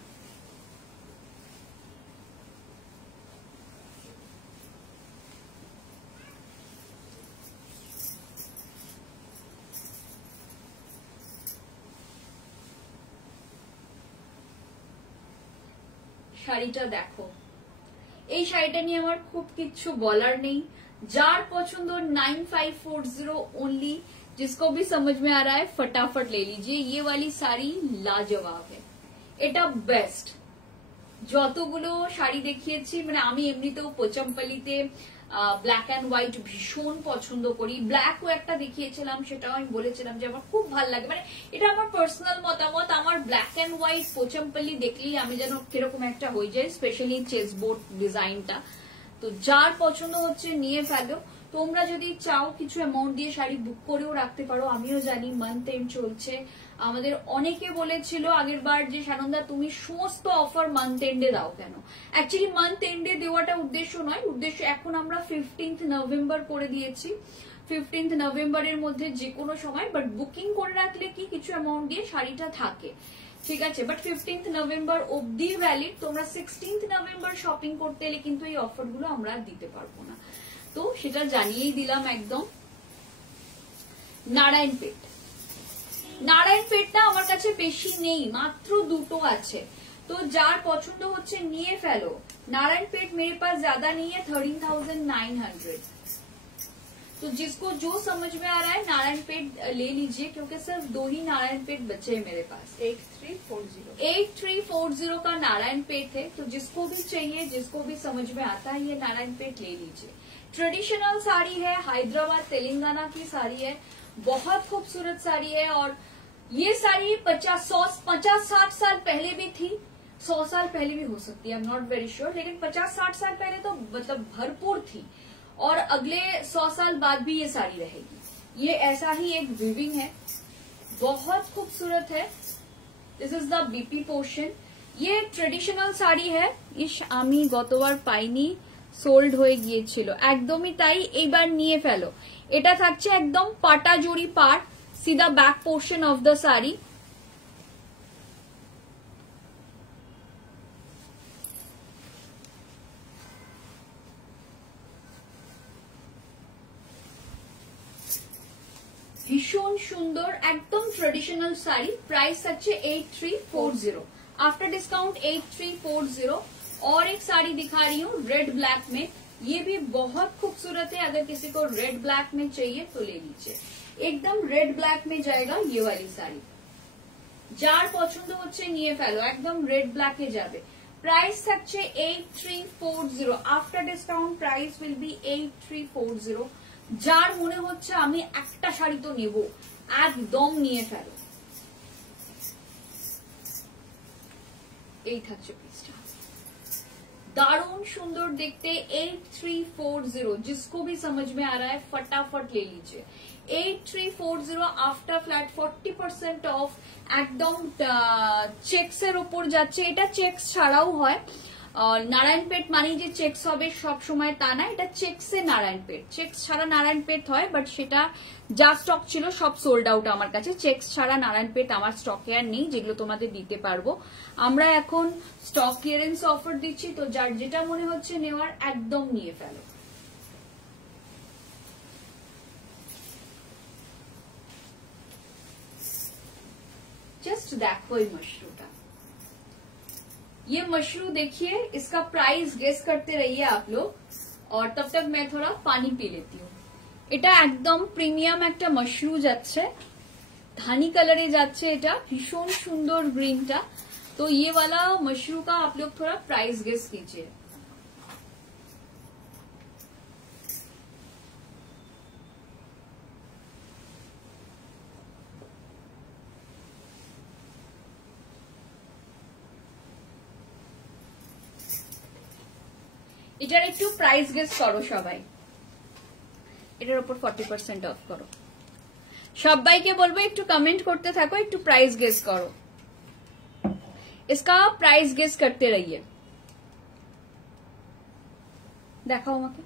শাড়িটা দেখো, এই শাড়িটা নিয়ে আমার খুব কিচ্ছু বলার নেই। जार পছন্দ 9540 ओनली। जिसको भी समझ में आ रहा है फटाफट ले लीजिए। ये वाली साड़ी लाजवाब है, এটা বেস্ট। যতগুলো শাড়ি দেখিয়েছি মানে আমি এমনিতেও পোচামপাল্লিতে ব্ল্যাক অ্যান্ড হোয়াইট ভীষণ পছন্দ করি। ব্ল্যাকও একটা দেখিয়েছিলাম, সেটাও আমি বলেছিলাম যে আমার খুব ভালো লাগে, মানে এটা আমার পার্সোনাল মতামত। আমার ব্ল্যাক অ্যান্ড হোয়াইট পোচামপাল্লি দেখলেই আমি যেন কিরকম একটা হয়ে যায়, স্পেশালি চেসবোর্ড ডিজাইনটা। তো যার পছন্দ হচ্ছে নিয়ে ফেলো। তোমরা যদি চাও কিছু অ্যামাউন্ট দিয়ে শাড়ি বুক করেও রাখতে পারো। আমিও জানি মান্থ এন্ড চলছে, আমাদের অনেকে বলেছিল আগের বার যে সানন্দা তুমি সমস্ত অফার মান্থ এন্ডে দাও কেন। অ্যাকচুয়ালি মান্থ এন্ডে দেওয়াটা উদ্দেশ্য নয়, উদ্দেশ্য এখন আমরা 15 নভেম্বর করে দিয়েছি। 15 নভেম্বরের মধ্যে যে কোনো সময়, বাট বুকিং করে রাখলে কি কিছু অ্যামাউন্ট দিয়ে শাড়িটা থাকে, ঠিক আছে। বাট 15 নভেম্বর অব্দি ভ্যালিড। তোমরা 16 নভেম্বর শপিং করতে এলে কিন্তু এই অফার গুলো আমরা দিতে পারবো না, তো সেটা জানিয়েই দিলাম একদম। নারায়ণপেট, নারায়ণপেটটা আমার কাছে বেশি নেই, মাত্র দুটো আছে। तो जार पसंद होच्छे निये फेलो। नारायणपेट मेरे पास ज्यादा नहीं है, 13,900। तो जिसको जो समझ में आ रहा है नारायणपेट ले लीजिए, क्योंकि सिर्फ दो ही नारायणपेट बचे हैं मेरे पास। 8340 का नारायणपेट है। तो जिसको भी चाहिए, जिसको भी समझ में आता है, ये नारायणपेट ले लीजिए। ट्रेडिशनल साड़ी है, हैदराबाद तेलंगाना की साड़ी है, बहुत खूबसूरत साड़ी है। और ये साड़ी 50-60 साल पहले भी थी, 100 साल पहले भी हो सकती है, I am not very sure, लेकिन 50-60 साल पहले तो मतलब भरपूर थी, और अगले 100 साल बाद भी ये साड़ी रहेगी। ये ऐसा ही एक वीविंग है, बहुत खूबसूरत है। This is the BP portion. ये ट्रेडिशनल साड़ी है। इस आमी गतबार पाइनी, সোল্ড হয়ে গিয়েছিল, একদমই তাই। এইবার নিয়ে ফেলো। এটা থাকছে একদম পাটা জড়ি পাট, সিধা back portion of the sari. ভীষণ সুন্দর, একদম ট্রেডিশনাল শাড়ি। প্রাইস থাকছে 8340, आफ्टर डिस्काउंट 8340। और एक साड़ी दिखा रही हूँ रेड ब्लैक में, ये भी बहुत खूबसूरत है। अगर किसी को रेड ब्लैक में चाहिए तो ले लीजिए, एकदम रेड ब्लैक में जाएगा ये वाली साड़ी। जार पसंद होच्छे निये फेलो, एकदम रेड ब्लैक ए जाबे। प्राइस থাকছে 8340, after discount price will B 8340। Jar মনে হচ্ছে আমি একটা শাড়ি তো নেব, একদম নিয়ে ফেলো। এই থাকছে পিসটা, दारुण सुंदर देखते। 8340, जिसको भी समझ में आ रहा है फटाफट ले लीजिए। 8340 आफ्टर फ्लैट 40% ऑफ, एकदम চেকসের উপর যাচ্ছে। এটা চেকস ছাড়াও হয়। নারায়ণপেট মানে যে চেকস হবে সব সময় তা না, এটা চেকসে নারায়ণপেট, চেকস ছাড়া নারায়ণপেট হয়, বাট সেটা যা স্টক ছিল সব সোল্ড আউট আমার কাছে। চেকস ছাড়া নারায়ণপেট আমার স্টকে আর নেই, যেগুলো তোমাদের দিতে পারবো। আমরা এখন স্টক ক্লিয়ারেন্স অফার দিচ্ছি, তো যার যেটা মনে হচ্ছে নেওয়ার একদম নিয়ে ফেলো। जस्ट देखो ये मशरूटा, ये मशरू देखिए, इसका प्राइस गेस करते रहिए आप लोग, और तब तक मैं थोड़ा पानी पी लेती हूँ। এটা একদম প্রিমিয়াম একটা মশরু যাচ্ছে, ধানি কালারে যাচ্ছে, এটা ভীষণ সুন্দর গ্রিনটা। तो ये वाला मशरू का आप लोग थोड़ा प्राइस गेस कीजिए। এটার একটু প্রাইস গেস করো সবাই, এটার উপর 40% অফ করো। সবাইকে বলবো একটু কমেন্ট করতে থাকো, একটু প্রাইস গেস করো, इसका प्राइस गेस करते रहिए। देखाओ আমাকে।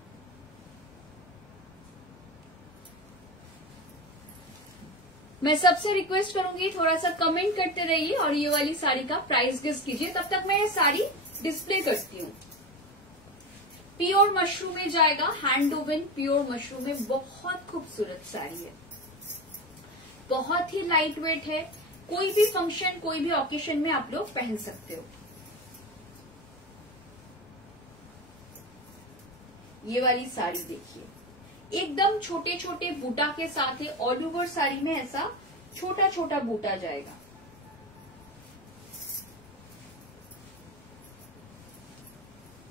मैं सबसे रिक्वेस्ट करूंगी थोड़ा सा कमेंट करते रहिए और ये वाली साड़ी का प्राइस गेस कीजिए। तब तक मैं ये साड़ी डिस्प्ले करती हूँ। प्योर मशरूम में जाएगा, हैंड वोवन प्योर मशरूम में, बहुत खूबसूरत साड़ी है, बहुत ही लाइट वेट है। कोई भी फंक्शन, कोई भी ऑकेशन में आप लोग पहन सकते हो। ये वाली साड़ी देखिए, एकदम छोटे छोटे बूटा के साथ है। ऑल ओवर साड़ी में ऐसा छोटा छोटा बूटा जाएगा।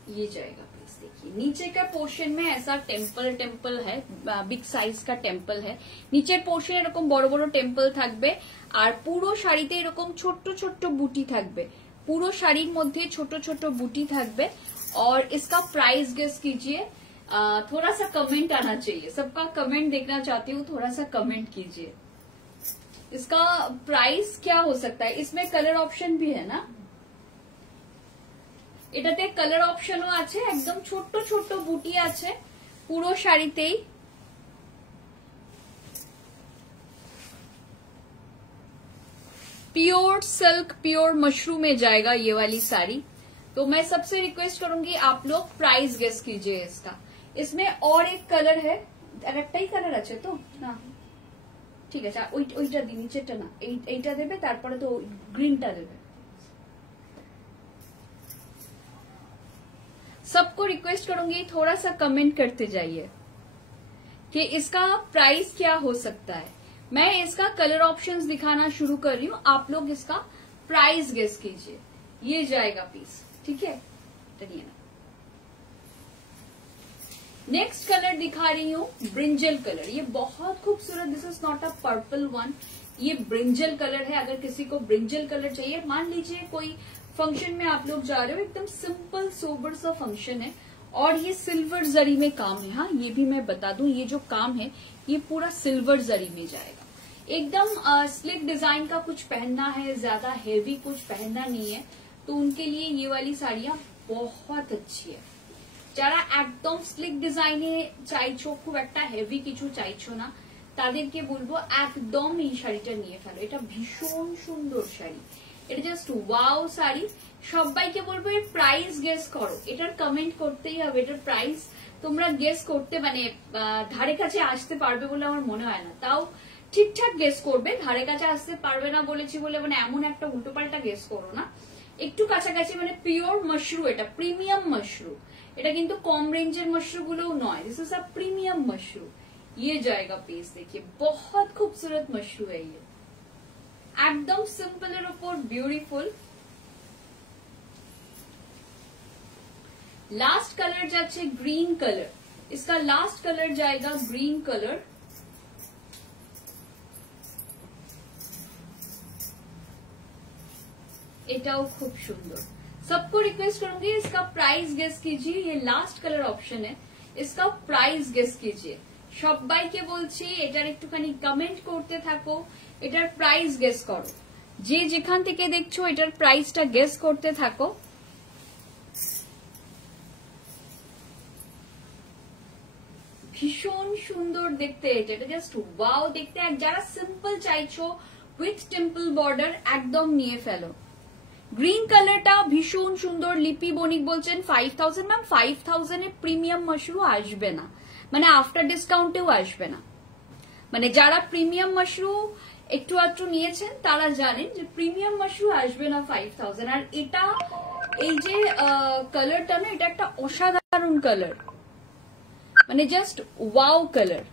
ये जाएगा पीस। देखिए नीचे का पोर्शन में ऐसा टेम्पल है, बिग साइज का टेम्पल है। नीचे पोर्शन एरकम बड़ बड़ टेम्पल थाकबे और पुरो शाड़ीते एरकम छोट्ट छोट्ट बुटी थाकबे। पुरो शाड़ीर मध्य छोट छोट बुटी थाकबे। और इसका प्राइस गेस कीजिए। थोड़ा सा कमेंट आना चाहिए, सबका कमेंट देखना चाहती हूँ, थोड़ा सा कमेंट कीजिए। इसका प्राइस क्या हो सकता है? इसमें कलर ऑप्शन भी है ना? এটাতে কালার অপশনও আছে। একদম ছোট্ট ছোট্ট বুটি আছে পুরো শাড়িতেই। प्योर सिल्क प्योर मशरूम में जाएगा ये वाली साड़ी। तो मैं सबसे रिक्वेस्ट करूंगी आप लोग प्राइस गेस कीजिए इसका। इसमें और एक कलर है, একটাই কালার আছে তো না? ঠিক আছে, ওইটা দিন, নিচেরটা না, এইটা দেবে, তারপরে তো গ্রিনটা দেবে। सबको रिक्वेस्ट करूंगी थोड़ा सा कमेंट करते जाइए कि इसका प्राइस क्या हो सकता है। मैं इसका कलर ऑप्शंस दिखाना शुरू कर रही हूँ, आप लोग इसका प्राइस गेस कीजिए। ये जाएगा पीस, ठीक है? चलिए ना, नेक्स्ट कलर दिखा रही हूँ ब्रिंजल कलर। ये बहुत खूबसूरत, this is not a purple one, ये ब्रिंजल कलर है। अगर किसी को ब्रिंजल कलर चाहिए, मान लीजिए कोई फंक्शन में आप लोग जा रहे हो, एकदम सिंपल सोबर सा फंक्शन है और ये सिल्वर जरी में काम है। हाँ, ये भी मैं बता दूं, ये जो काम है ये पूरा सिल्वर जरी में जाएगा। एकदम स्लिक डिजाइन का कुछ पहनना है, ज्यादा हेवी कुछ पहनना नहीं है, तो उनके लिए ये वाली साड़ियां बहुत अच्छी है। যারা একদম স্লিক ডিজাইনে চাইছো, খুব একটা হেভি কিছু চাইছো না, তাদেরকে বলবো একদম এই শাড়িটা নিয়ে ফেলো। এটা ভীষণ সুন্দর শাড়ি, এটা জাস্ট ওয়াও শাড়ি। সবাইকে বলবো এর প্রাইস গেস করো, এটার কমেন্ট করতেই হবে। এটার প্রাইস তোমরা গেস করতে মানে ধারে কাছে আসতে পারবে বলে আমার মনে হয় না, তাও ঠিকঠাক গেস করবে। ধারে কাছে আসতে পারবে না বলেছি বলে মানে এমন একটা উল্টোপাল্টা গেস করো না, একটু কাছাকাছি। মানে পিওর মাশরু, এটা প্রিমিয়াম মাশরু, এটা কিন্তু কম রেঞ্জের মাশরু গুলোও নয়। This is a premium mashru. ये जाएगा पीस, देखिए बहुत खूबसूरत मशरू है ये, एकदम सिंपल এর উপর ब्यूटीफुल। लास्ट कलर যাচ্ছে ग्रीन कलर, इसका लास्ट कलर जाएगा ग्रीन कलर। এটাও খুব সুন্দর। सबको रिक्वेस्ट करूंगी इसका प्राइस गेस कीजिए। ये लास्ट कलर ऑप्शन है, इसका प्राइस गेस कीजिए। সবাইকে বলছি এটার একটুখানি কমেন্ট করতে থাকো, এটার প্রাইস গেস করো। যে যেখান থেকে দেখছো এটার প্রাইসটা গেস করতে থাকো। ভীষণ সুন্দর দেখতে এটা, এটা জাস্ট ওয়াও দেখতে। আর যারা সিম্পল চাইছো উইথ টেম্পল বর্ডার, একদম নিয়ে ফেলো। গ্রিন কালারটা ভীষণ সুন্দর। লিপি বণিক বলছেন 5000। ম্যাম 5000 এ প্রিমিয়াম মাশরু আসবে না, মানে আফটার ডিসকাউন্টেও আসবে না। মানে যারা প্রিমিয়াম মাশরু একটু আধটু নিয়েছেন তারা জানেন যে প্রিমিয়াম মাশরু আসবে না 5000। আর এটা এই যে কালারটা না, এটা একটা অসাধারণ কালার, মানে জাস্ট ওয়াও কালার।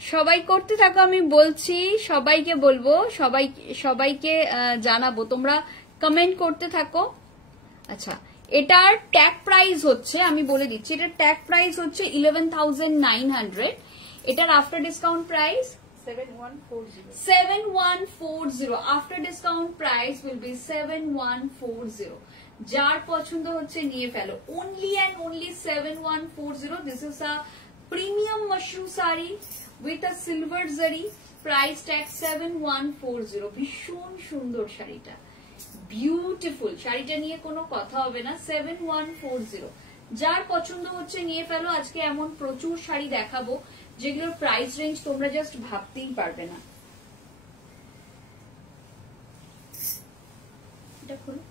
সবাই করতে থাকো, আমি বলছি সবাইকে বলবো, সবাইকে জানাবো, তোমরা কমেন্ট করতে থাকো। আচ্ছা, এটার ট্যাগ প্রাইস হচ্ছে, আমি বলে দিচ্ছি, এটার ট্যাগ প্রাইস হচ্ছে 11,900। এটার after discount price 7140। After discount price will be 7140। যার পছন্দ হচ্ছে নিয়ে ফেলো, only and only 7140। This is a premium mashru sari with a silver zari, price tag 7140। ভীষণ সুন্দর শাড়িটা, বিউটিফুল শাড়িটা নিয়ে কোনো কথা হবে না। 7140, যার পছন্দ হচ্ছে নিয়ে ফেলো। আজকে এমন প্রচুর শাড়ি দেখাবো যেগুলোর প্রাইস রেঞ্জ তোমরা জাস্ট ভাবতেই পারবে না। এটা খুলো।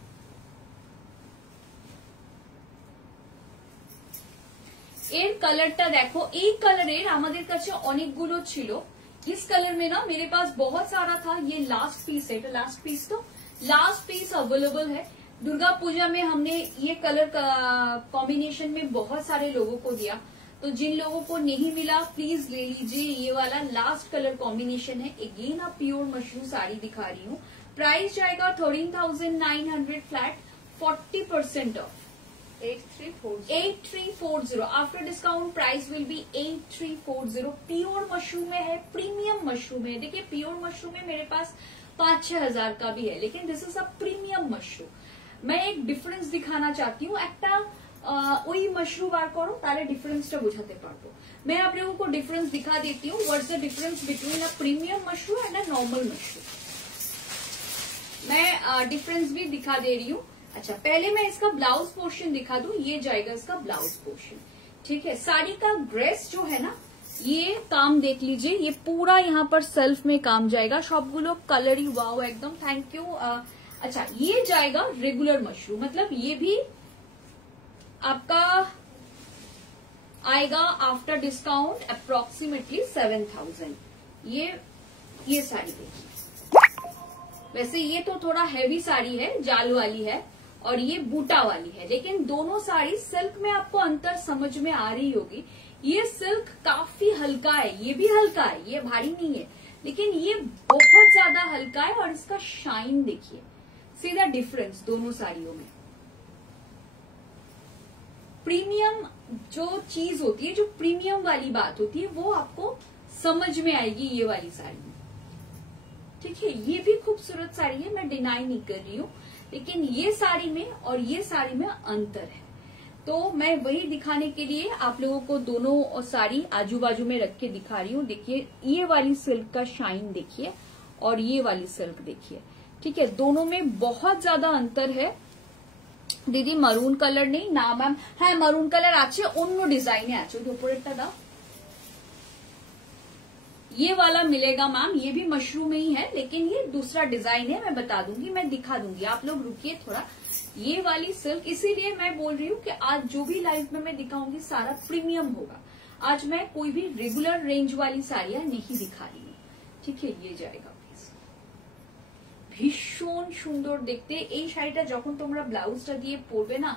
এর কালারটা দেখো, এই কালারের আমাদের কাছে অনেকগুলো ছিল। इस कलर में ना मेरे पास बहुत सारा था। ये लास्ट पीस है, लास्ट पीस तो लास्ट पीस अवेलेबल है। दुर्गा पूजा में हमने ये कलर कॉम्बिनेशन में बहुत सारे लोगों को दिया, तो जिन लोगों को नहीं मिला प्लीज ले लीजिए। ये वाला लास्ट कलर कॉम्बिनेशन है। अगेन आप प्योर मशरूम साड़ी दिखा रही हूँ। प्राइस जाएगा 13,900 flat, 40% of 8340। After discount price will B 8340। Pure mushroom में है, प्रीमियम मशरूम है। देखिए प्योर मशरूम में मेरे पास 5-6 हजार का भी है, लेकिन this is a premium mushroom. मैं एक डिफरेंस दिखाना चाहती हूँ। একটা ওই मशरूम বার করো, তাহলে ডিফারেন্সটা বোঝাতে পারবো। मैं आप लोगों को डिफरेंस दिखा देती हूँ। What's the difference between a premium mushroom and a normal mushroom. मैं डिफरेंस भी दिखा दे रही हूँ। अच्छा, पहले मैं इसका ब्लाउज पोर्शन दिखा दूं। ये जाएगा इसका ब्लाउज पोर्शन, ठीक है। साड़ी का ड्रेस जो है ना, ये काम देख लीजिए, ये पूरा यहाँ पर सेल्फ में काम जाएगा। सबगुलो कलरी वाओ एकदम, थैंक यू। अच्छा, ये जाएगा रेगुलर मशरूम, मतलब ये भी आपका आएगा आफ्टर डिस्काउंट अप्रोक्सीमेटली 7,000। ये साड़ी देखिए। वैसे ये तो थोड़ा हैवी साड़ी है, जाल वाली है, और ये बूटा वाली है, लेकिन दोनों साड़ी सिल्क में आपको अंतर समझ में आ रही होगी। ये सिल्क काफी हल्का है, ये भी हल्का है, ये भारी नहीं है, लेकिन ये बहुत ज्यादा हल्का है। और इसका शाइन देखिए, सीधा डिफरेंस दोनों साड़ियों में। प्रीमियम जो चीज होती है, जो प्रीमियम वाली बात होती है, वो आपको समझ में आएगी ये वाली साड़ी में, ठीक है। ये भी खूबसूरत साड़ी है, मैं डिनाई नहीं कर रही हूँ, लेकिन ये साड़ी में और ये साड़ी में अंतर है। तो मैं वही दिखाने के लिए आप लोगों को दोनों साड़ी आजू बाजू में रख के दिखा रही हूँ। देखिए ये वाली सिल्क का शाइन देखिए, और ये वाली सिल्क देखिए, ठीक है। दोनों में बहुत ज्यादा अंतर है। दीदी मरून कलर नहीं ना मैम, हाँ मरून कलर आछे, अन्य डिजाइने आछे, ऊपरेरটা दाও। ये वाला मिलेगा मैम, ये भी मशरूम ही है, लेकिन ये दूसरा डिजाइन है। मैं बता दूंगी, मैं दिखा दूंगी, आप लोग रुकिए थोड़ा। ये वाली सिल्क, इसीलिए मैं बोल रही हूँ कि आज जो भी लाइव में मैं दिखाऊंगी सारा प्रीमियम होगा। आज मैं कोई भी रेगुलर रेंज वाली साड़ियां नहीं दिखा रही हूँ, ठीक है। ये जाएगा प्लीज, भीषण सुंदर देखते। এই শাড়িটা যখন তোমরা ব্লাউজটা দিয়ে পরবে না,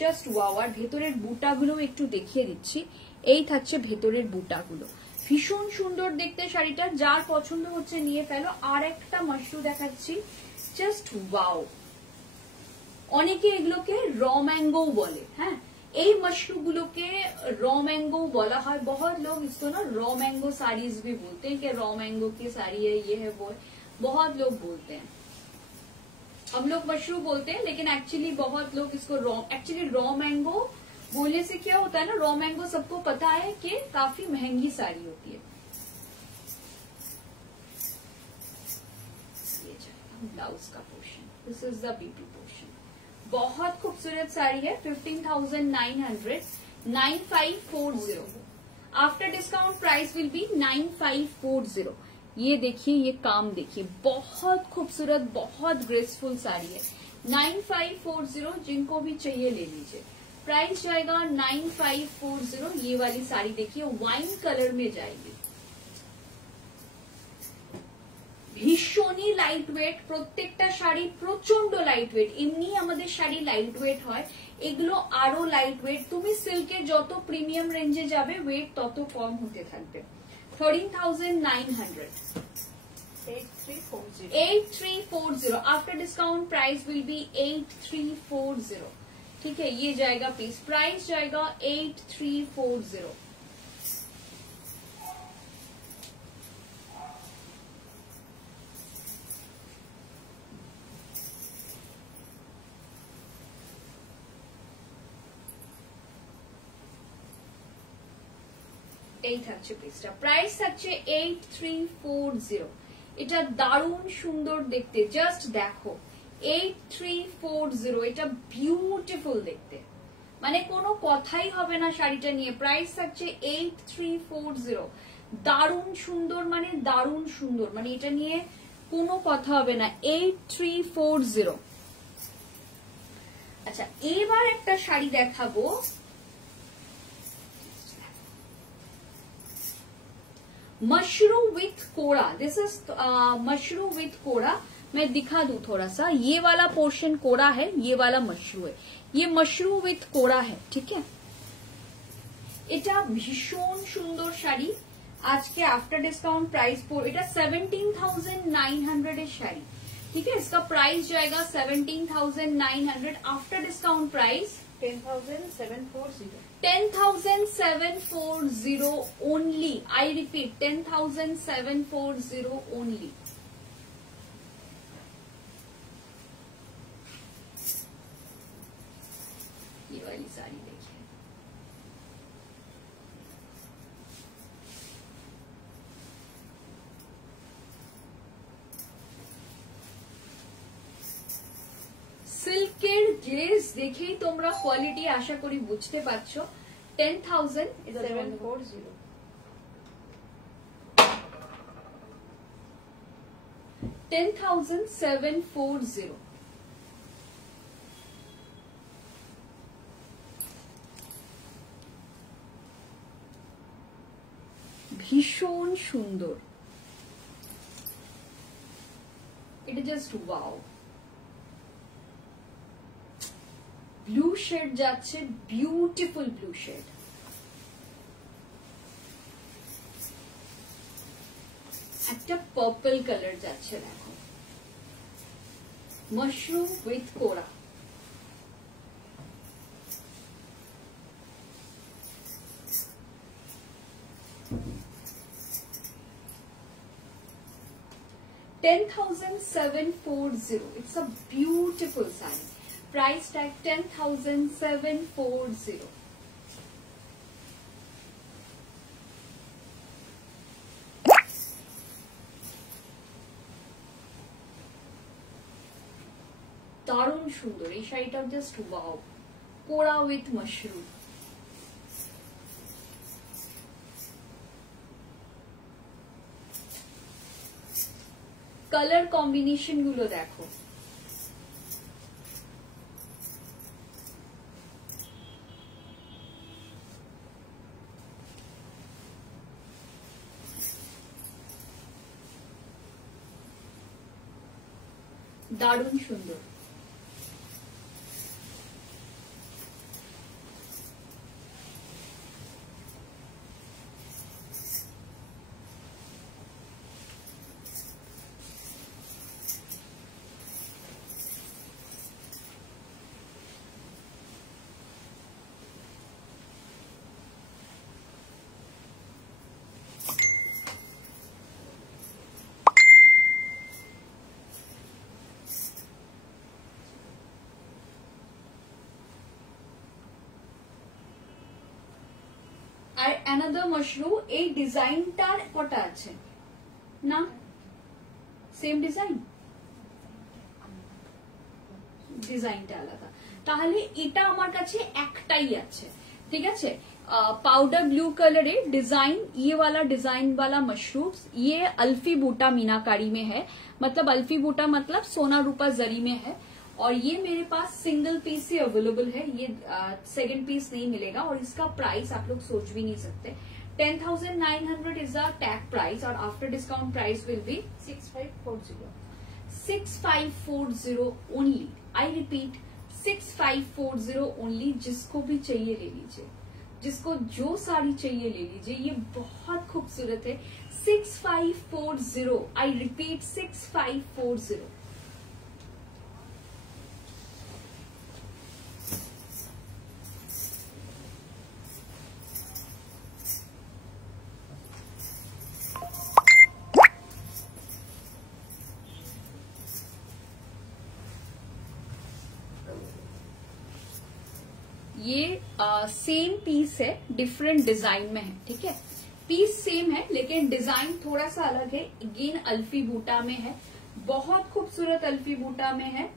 জাস্ট ওয়াও। আর ভেতরের বুটাগুলো একটু দেখিয়ে দিচ্ছি। এই থাকছে ভেতরের বুটাগুলো, ভীষণ সুন্দর দেখতে শাড়িটা। যার পছন্দ হচ্ছে নিয়ে ফেলো। আর একটা মাশরু দেখাচ্ছি, জাস্ট ওয়াও। অনেকে এগুলোকে র ম্যাঙ্গো বলে, হ্যাঁ এই मशरू গুলোকে র मैंगो बोला है। बहुत लोग इसको ना रॉ मैंगो साड़ीज भी बोलते हैं कि रॉ मैंगो की साड़ी है, ये है वो है, बहुत लोग बोलते हैं। हम लोग मशरू बोलते हैं, लेकिन एक्चुअली बहुत लोग इसको एक्चुअली रॉ मैंगो बोलने से क्या होता है ना, रॉ मैंगो सबको पता है कि काफी महंगी साड़ी होती है। ये ब्लाउज का portion, this is the BP portion. बहुत खूबसूरत साड़ी है। 15,900, 9540। After discount price will B 9540। ये देखिए, ये काम देखिए, बहुत खूबसूरत, बहुत ग्रेसफुल साड़ी है। 9540, जिनको भी चाहिए ले लीजिए। प्राइस जाएगा 9540। ये वाली साड़ी देखिए, वाइन कलर में जाएगी। ভীষণই লাইট ওয়েট, প্রত্যেকটা শাড়ি প্রচন্ড লাইট ওয়েট। এমনি আমাদের শাড়ি লাইট ওয়েট হয়, এগুলো আরো লাইট ওয়েট। তুমি সিল্কে যত প্রিমিয়াম রেঞ্জে যাবে ওয়েট তত কম হতে থাকবে। 13,900, 8340। After discount price will B 8340, ठीक है। ये जाएगा प्लीज, प्राइस जाएगा 8340। এই থাকছে পিসটা, প্রাইস থাকছে 8340। এটা দারুণ সুন্দর দেখতে, জাস্ট দেখো 8340। এটা বিউটিফুল দেখতে, মানে কোনো কথাই হবে না শাড়িটা নিয়ে। প্রাইস থাকছে 8340। দারুণ সুন্দর, মানে দারুণ সুন্দর, মানে এটা নিয়ে কোনো কথা হবে না। 8340। আচ্ছা এবার একটা শাড়ি দেখাবো, mashru with kora. This is mashru with kora. मैं दिखा दूं थोड़ा सा, ये वाला पोर्शन कोड़ा है, ये वाला मशरू है, ये मशरू विथ कोड़ा है, ठीक है। এটা ভীষণ সুন্দর শাড়ি, আজকে আফটার ডিসকাউंट प्राइस এটা 17,900 এর শাড়ি, ठीक है। इसका प्राइस जाएगा 17,900 after discount price 10,740 10,740 only. I repeat 10,740 only. ये वाली साड़ी देखिए, সিল্কের গ্লেজ দেখেই তোমরা কোয়ালিটি আশা করি বুঝতে পারছো। 10,740 10,740 ভীষণ সুন্দর, এটা জাস্ট ওয়াও। ব্লু শেড যাচ্ছে, বিউটিফুল ব্লু শেড। একটা পার্পল কালার যাচ্ছে, দেখো মাশরুম উইথ কোরা। $10,740. It's a beautiful saree. Price tag 10,740. দারুণ সুন্দর এই শাড়িটা, জাস্ট ওয়াও। কোরা উইথ মাশরুম। কালার কম্বিনেশন গুলো দেখো, দারুণ সুন্দর। আর অ্যানাদার মাশরু, এই ডিজাইনটার কটা আছে না? সেম ডিজাইন, ডিজাইনটা আলাদা। তাহলে এটা আমার কাছে একটাই আছে, ঠিক আছে। पाउडर ब्लू कलर है डिजाइन, ये वाला डिजाइन वाला मशरूम, ये अल्फी बूटा मीनाकारी में है, मतलब अल्फी बूटा मतलब सोना रूपा जरी में है। और ये मेरे पास सिंगल पीस ही अवेलेबल है, ये सेकंड पीस नहीं मिलेगा। और इसका प्राइस आप लोग सोच भी नहीं सकते। 10,900 इज अ टैग प्राइस और after discount price will be 6540 6540 only. I repeat 6540 only. जिसको भी चाहिए ले लीजिए, जिसको जो साड़ी चाहिए ले लीजिए, ये बहुत खूबसूरत है। 6540, आई रिपीट 6540। ये सेम पीस है, डिफरेंट डिजाइन में है, ठीक है। पीस सेम है लेकिन डिजाइन थोड़ा सा अलग है। अगेन अल्फी बूटा में है, बहुत खूबसूरत अल्फी बूटा में है।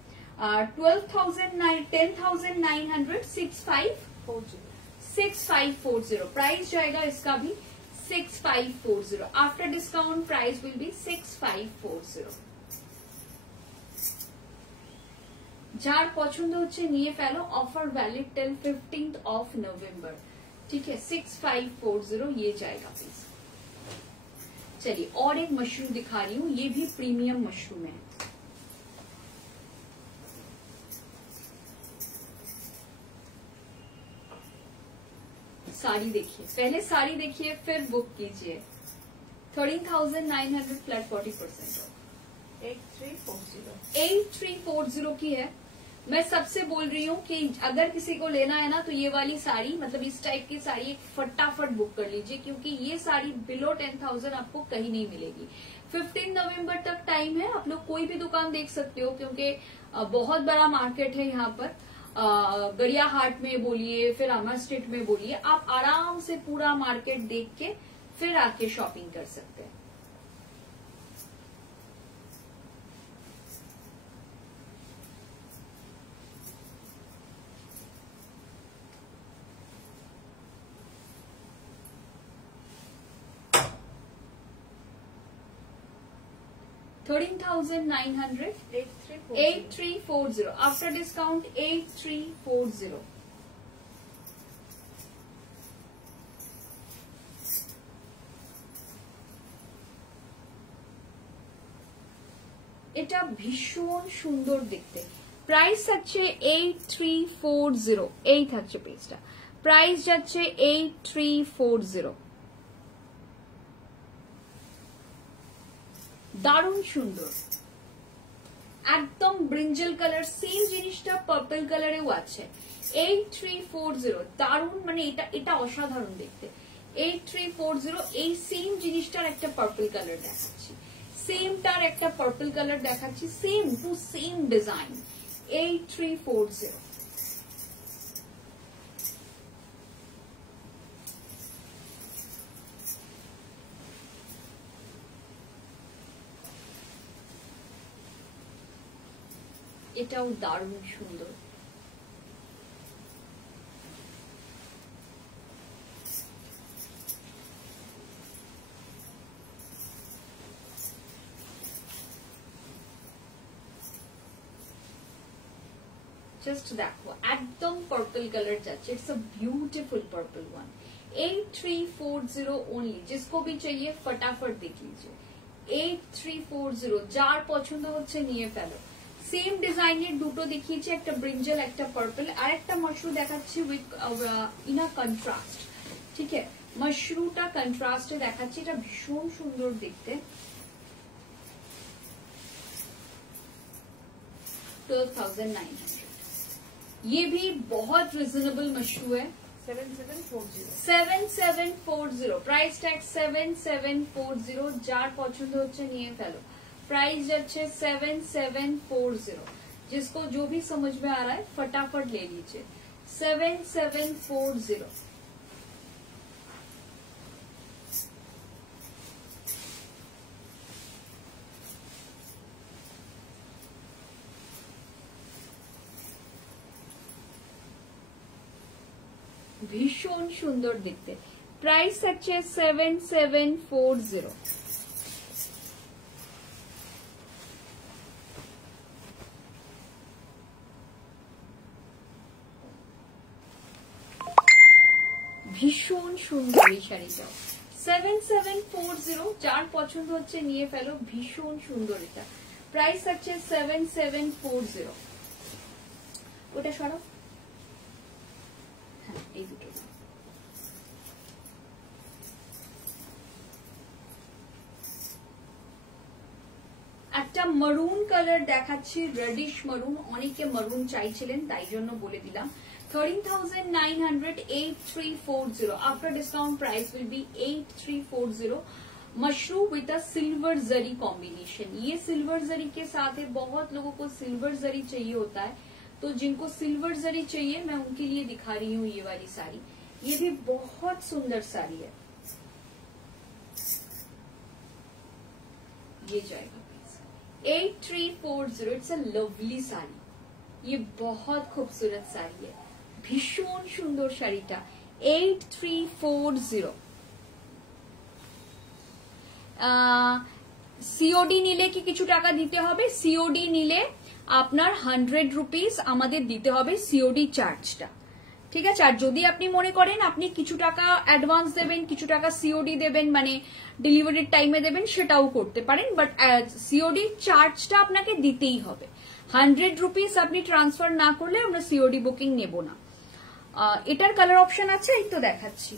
10,900 6540 प्राइस जाएगा इसका भी 6540। After discount price will be 6540। যার পছন্দ হচ্ছে নিয়ে ফেলো, offer valid till 15th of November, ठीक है। 6540 ये जाएगा प्लीज। चलिए और एक मशरूम दिखा रही हूँ, ये भी प्रीमियम मशरूम है। साड़ी देखिए, पहले साड़ी देखिए फिर बुक कीजिए। 13,900 फ्लैट 40% ऑफ। 8340 की है। मैं सबसे बोल रही हूँ कि अगर किसी को लेना है ना तो ये वाली साड़ी, मतलब इस टाइप की साड़ी एक फटाफट बुक कर लीजिए, क्योंकि ये साड़ी बिलो 10,000 आपको कहीं नहीं मिलेगी। 15 नवंबर तक टाइम है, आप लोग कोई भी दुकान देख सकते हो, क्योंकि बहुत बड़ा मार्केट है यहाँ पर। गरिया हाट में बोलिए, फिर अमर स्ट्रीट में बोलिए, आप आराम से पूरा मार्केट देख के फिर आके शॉपिंग कर सकते हैं। $13,900 8340 आफ्टर डिस्काउंट 8340। এটা ভীষণ সুন্দর দেখতে। প্রাইস থাকছে 8340, এই থাকছে পেজটা, প্রাইস যাচ্ছে 8340। দারুণ সুন্দর, একদম ব্রিঞ্জল কালার, সেম জিনিসটা পার্পল কালারেও আছে। 8340 দারুণ, মানে এটা অসাধারণ দেখতে। 8340 এই সেম জিনিসটার একটা পার্পল কালার দেখাচ্ছি, সেমটার একটা পার্পল কালার দেখাচ্ছি, সেম টু সেম ডিজাইন। 8340 এটাও দারুণ সুন্দর। जस्ट देखो एकदम पर्पल कलर जाচ্ছে, it's a beautiful purple one. 8340 only, जिसको भी चाहिए फटाफट देख लीजिए। 8340 যার পছন্দ হচ্ছে নিয়ে ফেলো। সেম ডিজাইনের দুটো দেখিয়েছি, একটা ব্রিঞ্জল একটা পার্পল, আর একটা মাশরু দেখাচ্ছি উইথ ইন আ কন্ট্রাস্ট, ঠিক আছে। মাশরুটা কন্ট্রাস্টে দেখাচ্ছি, এটা ভীষণ সুন্দর দেখতে। 12,900, ये भी बहुत रिजनेबल मशरू है। 7740 प्राइस टैग 7740, যার পছন্দ হচ্ছে নিয়ে ফেলো। प्राइस যাচ্ছে 7740, जिसको जो भी समझ में आ रहा है फटाफट ले लीजिए। 7740 ভীষণ সুন্দর দেখতে। প্রাইস থাকছে 7740। ভীষণ সুন্দর এই শাড়িটা। 7740, যার পছন্দ হচ্ছে নিয়ে ফেলো, ভীষণ সুন্দর এটা। প্রাইস থাকছে 7740। ওটা সরো, হ্যাঁ এই দুটো। একটা মারুন কালার দেখাচ্ছি, রেডিশ মারুন, অনেকে মারুন চাইছিলেন তাই জন্য বলে দিলাম। 13,900 8340, after discount price will B 8340। Mashru with a silver zari combination, ये सिल्वर जरी के साथ है। बहुत लोगों को सिल्वर जरी चाहिए होता है, तो जिनको सिल्वर जरी चाहिए मैं उनके लिए दिखा रही हूँ ये वाली साड़ी। ये भी बहुत सुंदर साड़ी है, ये जाएगा 8340। इट्स अ लवली साड़ी, ये बहुत खूबसूरत साड़ी है, ভীষণ সুন্দর শাড়িটা। 8340। সিওডি নিলে কি কিছু টাকা দিতে হবে? সিওডি নিলে আপনার 100 রুপিস আমাদের দিতে হবে সিওডি চার্জটা, ঠিক আছে। আর যদি আপনি মনে করেন আপনি কিছু টাকা অ্যাডভান্স দেবেন, কিছু টাকা সিওডি দেবেন, মানে ডেলিভারির টাইমে দেবেন, সেটাও করতে পারেন, বাট সিওডি চার্জটা আপনাকে দিতেই হবে। 100 রুপিস আপনি ট্রান্সফার না করলে আমরা সিওডি বুকিং নেব না। এটার কালার অপশন আছে, এই তো দেখাচ্ছি,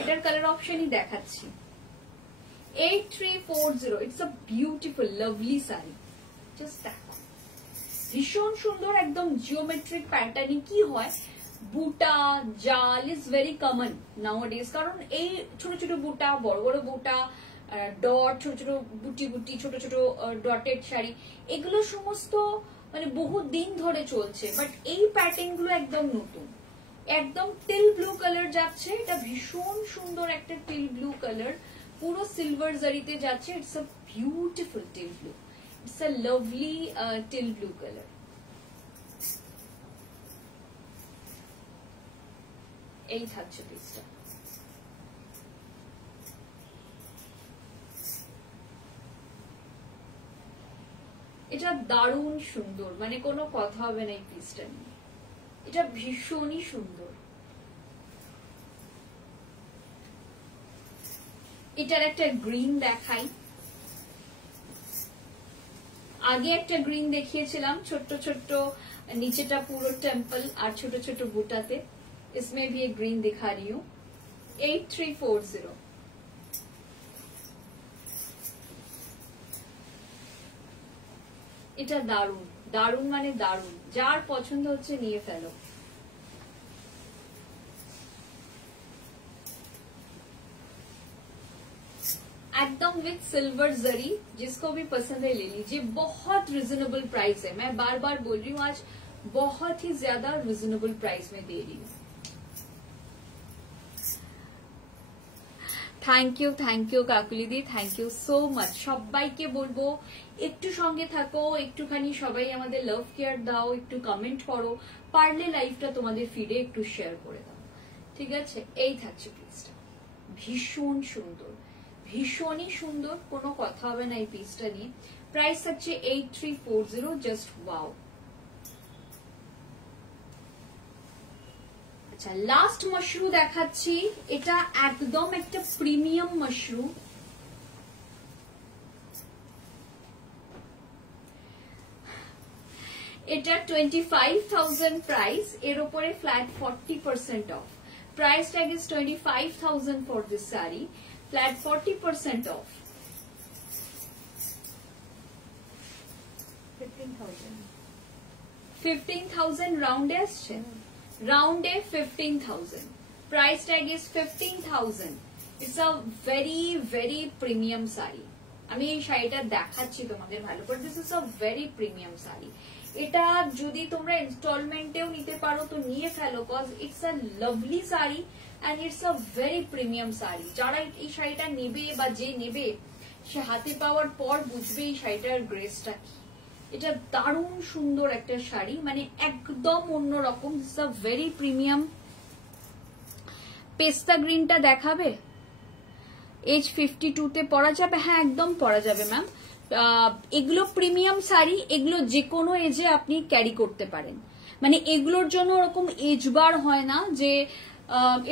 এটার কালার অপশনই দেখাচ্ছি। 8340, it's a beautiful lovely sari, just দেখো ভীষণ সুন্দর, একদম জিওমেট্রিক প্যাটার্নে। কি হয়, বুটা জাল ইজ ভেরি কমন নাওয়াডেজ, কারণ এই ছোট ছোট বুটা, বড় বড় বুটা, ডট, ছোট ছোট বুটি বুটি, ছোট ছোট ডটেড শাড়ি, এগুলো সমস্ত মানে বহু দিন ধরে চলছে, বাট এই প্যাটার্ন গুলো একদম নতুন, একদম টিল ব্লু কালার যাচ্ছে, এটা ভীষণ সুন্দর একটা টিল ব্লু কালার, পুরো সিলভার জারিতে যাচ্ছে। It's a beautiful teal blue, it's a lovely teal blue colour. এই থাকছে পিসটা। এটা দারুণ সুন্দর, মানে কোনো কথা হবে না এই পিসটা নিয়ে, এটা ভীষণই সুন্দর। এটার একটা গ্রিন দেখাই, আগে একটা গ্রিন দেখিয়েছিলাম ছোট্ট ছোট্ট, নিচেটা পুরো টেম্পল আর ছোট ছোট বুটাতে, इसमें भी एक ग्रीन दिखा रही हूँ। 8340, এটা দারুণ দারুণ মানে দারুণ, যার পছন্দ হচ্ছে নিয়ে ফেলো। एकदम विथ सिल्वर जरी, जिसको भी पसंद है ले लीजिए, बहुत रिजनेबल प्राइस है, मैं बार बार बोल रही हूँ, आज बहुत ही ज्यादा रिजनेबल प्राइस में दे रही हूँ। Thank you Kakuli the, thank you so much. সবাইকে বলবো একটু সঙ্গে থাকো, একটুখানি সবাই আমাদের লাভ কেয়ার দাও, একটু কমেন্ট করো, পারলে লাইভটা তোমাদের ফিডে একটু শেয়ার করে দাও, ঠিক আছে। এই থাকছে পিসটা, ভীষণ সুন্দর, ভীষণই সুন্দর, কোনো কথা হবে না এই পিসটা নিয়ে। প্রাইস থাকছে 8340, জাস্ট ওয়াও। আচ্ছা, লাস্ট মাশরু দেখাচ্ছি, এটা একদম একটা প্রিমিয়াম মাশরু, এটা 25,000 প্রাইস, এর উপরে flat 40% off, price tag is 25,000 for this sari, flat 40% off. 15,000 রাউন্ডে আসছে, রাউন্ডে 15,000, price tag is 15,000। It's a very very premium sari, আমি এই শাড়িটা দেখাচ্ছি তোমাদের ভালো করে, this is a very premium sari. এটা যদি তোমরা ইনস্টলমেন্টেও নিতে পারো তো নিয়ে ফেলো, cause it's a lovely sari and it's a very premium sari. যারা এই শাড়িটা নেবে বা যে নেবে সে হাতে পাওয়ার পর বুঝবে এই শাড়িটার গ্রেসটা কি। এটা দারুণ সুন্দর একটা শাড়ি, মানে একদম অন্যরকম, ইটস আ ভেরি প্রিমিয়াম। পেস্তা গ্রিনটা দেখাবে, এজ 52 তে পরা যাবে? হ্যাঁ, একদম পরা যাবে ম্যাম। এগুলো প্রিমিয়াম শাড়ি, এগুলো যে কোনো এজে আপনি ক্যারি করতে পারেন, মানে এগুলোর জন্য ওরকম এজ বার হয় না যে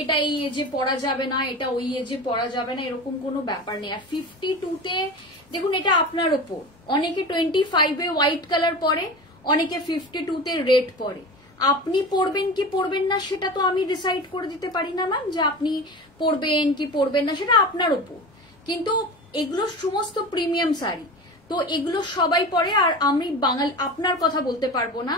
এটা এই এজে পরা যাবে না, এটা ওই এজে পরা যাবে না, এরকম কোনো ব্যাপার নেই। আর 52 তে দেখুন, এটা আপনার ওপর, অনেকে 25-এ হোয়াইট কালার পরে, অনেকে 52 তে রেড পরে, আপনি পরবেন কি পরবেন না সেটা তো আমি ডিসাইড করে দিতে পারি না ম্যাম, যে আপনি পরবেন কি পরবেন না, সেটা আপনার ওপর। কিন্তু এগুলো সমস্ত প্রিমিয়াম শাড়ি, তো এগুলো সবাই পরে। আর আমি বাঙালি, আপনার কথা বলতে পারবো না,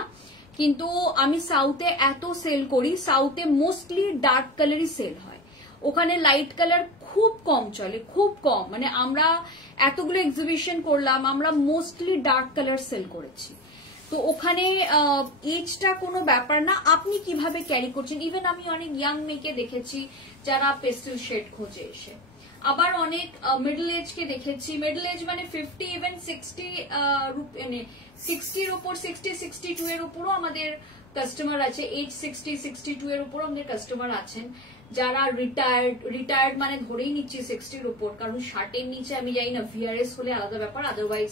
কিন্তু আমি সাউথে এত সেল করি, সাউথে মোস্টলি ডার্ক কালারই সেল হয়, ওখানে লাইট কালার খুব কম চলে, খুব কম। মানে আমরা এতগুলো এক্সিবিশন করলাম, আমরা মোস্টলি ডার্ক কালার সেল করেছি, তো ওখানে এজটা কোনো ব্যাপার না, আপনি কিভাবে ক্যারি করছেন। ইভেন আমি অনেক ইয়াং মেয়েকে দেখেছি যারা পেস্টেল শেড খোঁজে এসে, আবার অনেক মিডল এজ কে দেখেছি, মিডল এজ মানে 50 ইভেন 60-এর উপর, 60-62 এর উপরও আমাদের কাস্টমার আছে, এজ 60-62 এর উপরও আমাদের কাস্টমার আছেন, যারা রিটায়ার্ড মানে ধরেই নিচ্ছি 60-র উপর, কারণ শার্টের নিচে আমি জানি না, ভিআরএস হলে আলাদা ব্যাপার, আদারওয়াইজ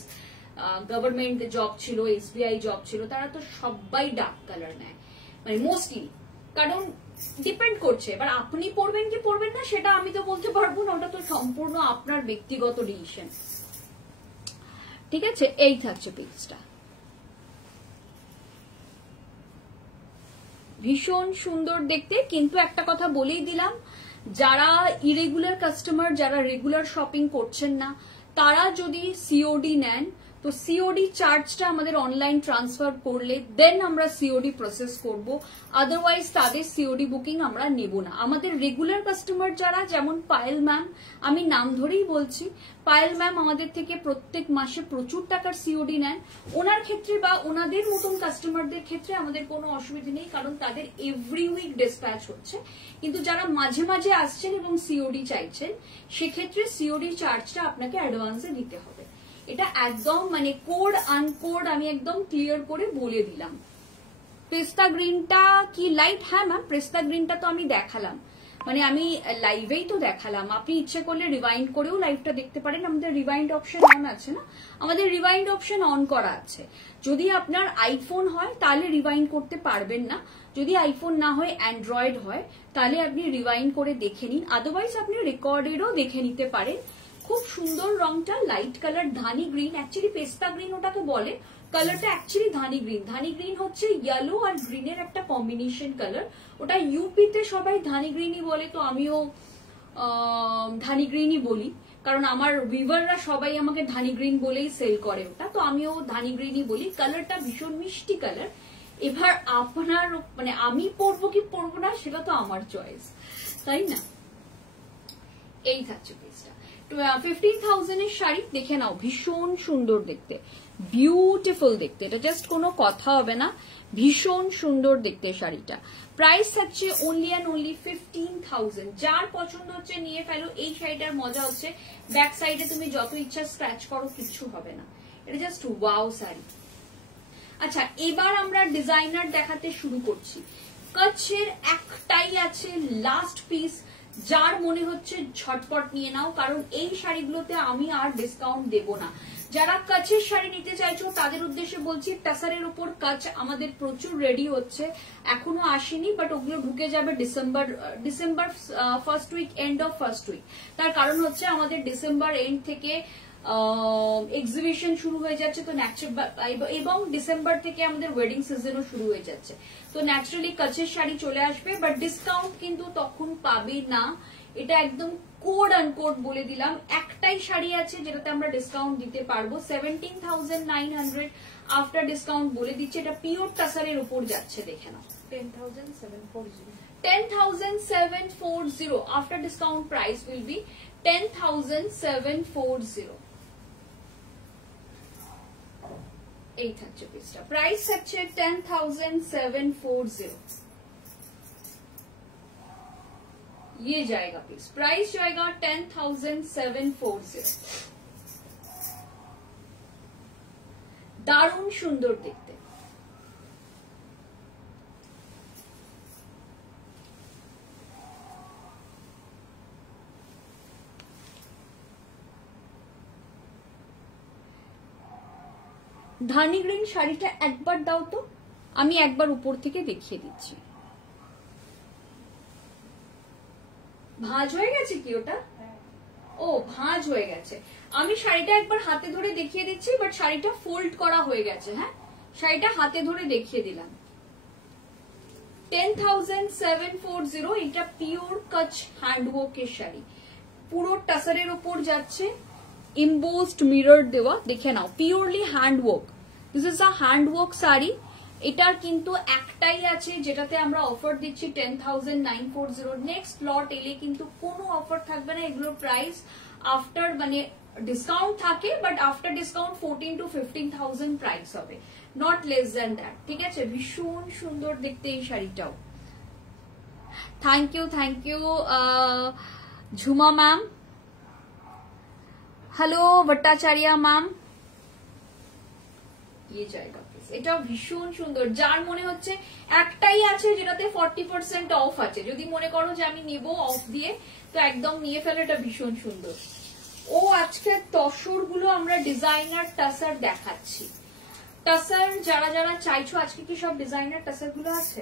গভর্নমেন্ট জব ছিল, SBI জব ছিল, তারা তো সবাই ডার্ক কালার নেয়, মানে মোস্টলি, কারণ ডিপেন্ড করছে। এবার আপনি পরবেন কি পরবেন না সেটা আমি তো বলতে পারবো না, ওটা তো সম্পূর্ণ আপনার ব্যক্তিগত ডিসিশন। ঠিক আছে, এই থাকছে পিসটা, ভীষণ সুন্দর দেখতে। কিন্তু একটা কথা বলেই দিলাম, যারা ইরেগুলার কাস্টমার, যারা রেগুলার শপিং করছেন না, তারা যদি সিওডি নেন তো সিওডি চার্জটা আমাদের অনলাইন ট্রান্সফার করলে দেন আমরা সিওডি প্রসেস করব, আদারওয়াইজ তাদের সিওডি বুকিং আমরা নেব না। আমাদের রেগুলার কাস্টমার যারা, যেমন পায়েল ম্যাম, আমি নাম ধরেই বলছি, পায়েল ম্যাম আমাদের থেকে প্রত্যেক মাসে প্রচুর টাকার সিওডি নেন। ওনার ক্ষেত্রে বা ওনাদের মতন কাস্টমারদের ক্ষেত্রে আমাদের কোনো অসুবিধা নেই, কারণ তাদের এভরি উইক ডিসপ্যাচ হচ্ছে। কিন্তু যারা মাঝে মাঝে আসছেন এবং সিওডি চাইছেন, সেক্ষেত্রে সিওডি চার্জটা আপনাকে অ্যাডভান্সে দিতে হবে। এটা একদম মানে কোড আনকোড আমি একদম ক্লিয়ার করে বলে দিলাম। পেস্তা গ্রিনটা কি লাইট? হ্যাঁ ম্যাম, পেস্তা গ্রিনটা তো আমি দেখালাম, মানে আমি লাইভেই তো দেখালাম। আপনি ইচ্ছে করলে রিওয়াইন্ড করেও লাইভটা দেখতে পারেন, আমাদের রিওয়াইন্ড অপশন অন আছে না, আমাদের রিওয়াইন্ড অপশন অন করা আছে। যদি আপনার আইফোন হয় তাহলে রিওয়াইন্ড করতে পারবেন না, যদি আইফোন না হয় অ্যান্ড্রয়েড হয় তাহলে আপনি রিওয়াইন্ড করে দেখে নিন, আদারওয়াইজ আপনি রেকর্ডেডও দেখে নিতে পারেন। খুব সুন্দর রংটা, লাইট কালার, ধানি গ্রিন, অ্যাকচুয়ালি পেস্তা গ্রিন ওটাকে বলে, কালারটা অ্যাকচুয়ালি ধানি গ্রিন। ধানি গ্রিন হচ্ছে ইয়েলো আর গ্রিনের একটা কম্বিনেশন কালার, ওটা ইউপিতে সবাই ধানি গ্রিনই বলে, তো আমিও ধানি গ্রিনই বলি, কারণ আমার ভিভাররা সবাই আমাকে ধানি গ্রিন বলেই সেল করে ওটা, তো আমিও ধানি গ্রিনই বলি। কালারটা ভীষণ মিষ্টি কালার। এবার আপনার মানে আমি পরবো কি পরবো না সেটা তো আমার চয়েস, তাই না? এই থাকছে পিসটা, 15,000 এর শাড়ি দেখে নাও, ভীষণ সুন্দর দেখতে, বিউটিফুল দেখতে, এটা জাস্ট কোনো কথা হবে না, ভীষণ সুন্দর দেখতে শাড়িটা। প্রাইস থাকছে অনলি অ্যান্ড অনলি 15,000। যার পছন্দ হচ্ছে নিয়ে ফেলো। এই শাড়িটার মজা হচ্ছে ব্যাক সাইডে তুমি যত ইচ্ছা স্ক্র্যাচ করো, কিচ্ছু হবে না, এটা জাস্ট ওয়াও শাড়ি। আচ্ছা, এবার আমরা ডিজাইনার দেখাতে শুরু করছি। কচ্ছের একটাই আছে লাস্ট পিস, যার মনে হচ্ছে ঝটপট নিয়ে নাও, কারণ এই শাড়িগুলোতে আমি আর ডিসকাউন্ট দেব না। যারা কাছের শাড়ি নিতে চাইছো তাদের উদ্দেশ্যে বলছি, টাসারের উপর কাচ আমাদের প্রচুর রেডি হচ্ছে, এখনো আসেনি, বাট ওগুলো ঢুকে যাবে December first week, end of first week. তার কারণ হচ্ছে আমাদের ডিসেম্বর এন্ড থেকে এক্সিবিশন শুরু হয়ে যাচ্ছে, তো এবং ডিসেম্বর থেকে আমাদের ওয়েডিং সিজনও শুরু হয়ে যাচ্ছে, তো ন্যাচারালি কাছের শাড়ি চলে আসবে, বাট ডিসকাউন্ট কিন্তু তখন পাবে না। এটা একদম কোড আনকোড বলে দিলাম। একটাই শাড়ি আছে যেটাতে আমরা ডিসকাউন্ট দিতে পারবো, 17,900 আফটার ডিসকাউন্ট বলে দিচ্ছে। এটা পিওর টাসারের উপর যাচ্ছে, দেখে নাও, 10,740 after discount price will B 10,740। এই থাকছে পিসটা, প্রাইস থাকছে 10,740। ये जाएगा पीस, प्राइस जाएगा 10,740। দারুণ সুন্দর দেখতে। ধানি গ্রিন শাড়িটা একবার দাও তো, আমি একবার উপর থেকে দেখিয়ে দিচ্ছি। ভাঁজ হয়ে গেছে কি ওটা? ও ভাঁজ হয়ে গেছে। আমি শাড়িটা একবার হাতে ধরে দেখিয়ে দিচ্ছি, বাট শাড়িটা ফোল্ড করা হয়ে গেছে। হ্যাঁ, শাড়িটা হাতে ধরে দেখিয়ে দিলাম। 10,740, এটা পিওর কাচ হ্যান্ডওয়ার্কের শাড়ি, পুরো টাসারের উপর যাচ্ছে, ইম্বোসড মিরর দেওয়া, দেখে নাও, purely handwork. This is a handwork sari. এটার কিন্তু একটাই আছে যেটাতে আমরা অফার দিচ্ছি 10,940। নেক্সট লট এলে কিন্তু কোনো অফার থাকবে না, এগুলোর প্রাইস আফটার মানে ডিসকাউন্ট থাকে, but after discount 14 to 15,000 price হবে, নট লেস দ্যান দ্যাট। ঠিক আছে, ভীষণ সুন্দর দেখতে এই শাড়িটাও। Thank you Jhuma ma'am, hello Bhattacharya ma'am. ये जाएगा, এটা ভীষণ সুন্দর। যার মনে হচ্ছে একটাই আছে যেটাতে 40% অফ আছে, যদি মনে করো যে আমি নেব অফ দিয়ে, তো একদম নিয়ে ফেলো, এটা ভীষণ সুন্দর। ও আজকে তসর গুলো আমরা ডিজাইনার টাসার দেখাচ্ছি। টাসার যারা যারা চাইছো, আজকে কি সব ডিজাইনার টাসার গুলো আছে?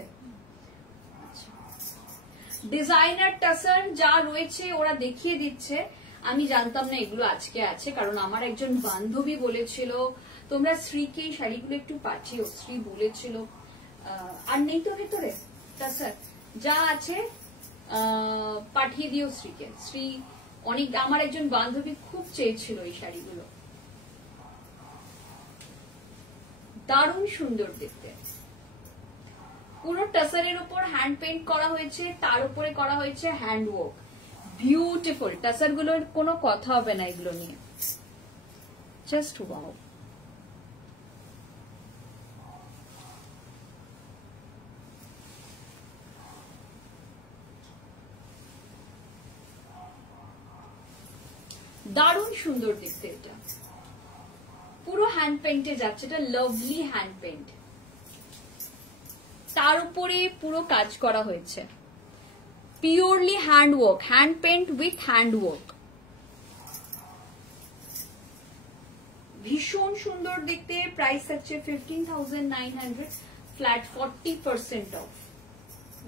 ডিজাইনার টাসার যা রয়েছে ওরা দেখিয়ে দিচ্ছে। আমি জানতাম না এগুলো আজকে আছে, কারণ আমার একজন বান্ধবী বলেছিল তোমরা শ্রীকে এই শাড়িগুলো একটু পাঠিও, শ্রী বলেছিল। আর নেই তো ভেতরে টাসার, যা আছে পাঠিয়ে দিও শ্রীকে। শ্রী অনেক, আমার একজন বান্ধবী খুব চেয়েছিল এই শাড়িগুলো, দারুণ সুন্দর দেখতে। পুরো টাসারের উপর হ্যান্ড পেইন্ট করা হয়েছে, তার উপরে করা হয়েছে হ্যান্ড ওয়ার্ক, বিউটিফুল। টাসার গুলোর কোনো কথা হবে না এগুলো নিয়ে, জাস্ট ওয়াও। দারুণ সুন্দর দেখতে, এটা পুরো হ্যান্ড পেইন্টে যাচ্ছে, এটা লাভলি হ্যান্ড পেইন্ট, তার উপরে পুরো কাজ করা হয়েছে, purely hand work, hand paint with hand work. ভীষণ সুন্দর দেখতে। প্রাইস আছে 15,900, flat 40% of,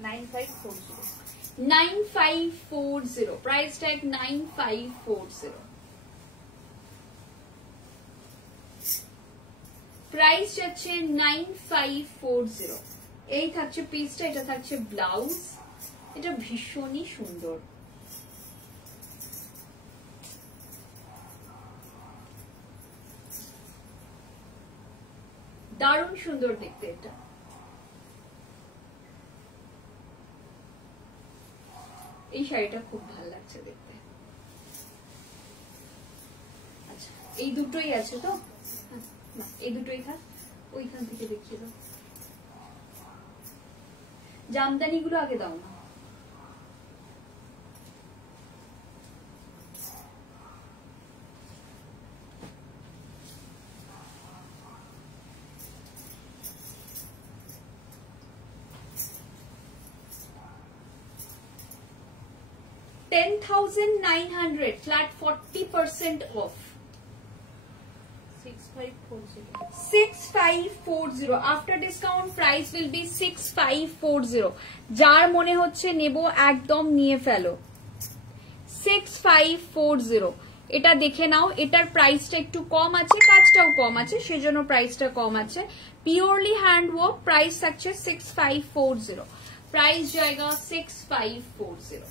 9540, price tag 9540। Price যাচ্ছে 9540। এই থাকছে পিসটা, এটা থাকছে ব্লাউজ, এটা ভীষণই সুন্দর। দারুণ সুন্দর দেখতে এটা। এই শাড়িটা খুব ভালো লাগছে দেখতে। আচ্ছা, এই দুটোই আছে তো? না, এই দুটোই থাক, ওইখান থেকে দেখিয়ে দাও। জামদানি গুলো আগে দাও না। $10,900, flat 40% off. 6540. After discount price will be 6540. যার মনে হচ্ছে নেব একদম নিয়ে ফেলো। 6540, এটা দেখে নাও। এটার প্রাইসটা একটু কম আছে, কাজটাও কম আছে, সেজন্য প্রাইসটা কম আছে। পিওরলি হ্যান্ড ওয়ার্ক, প্রাইস থাকছে 6540, প্রাইস জায়গা 6540।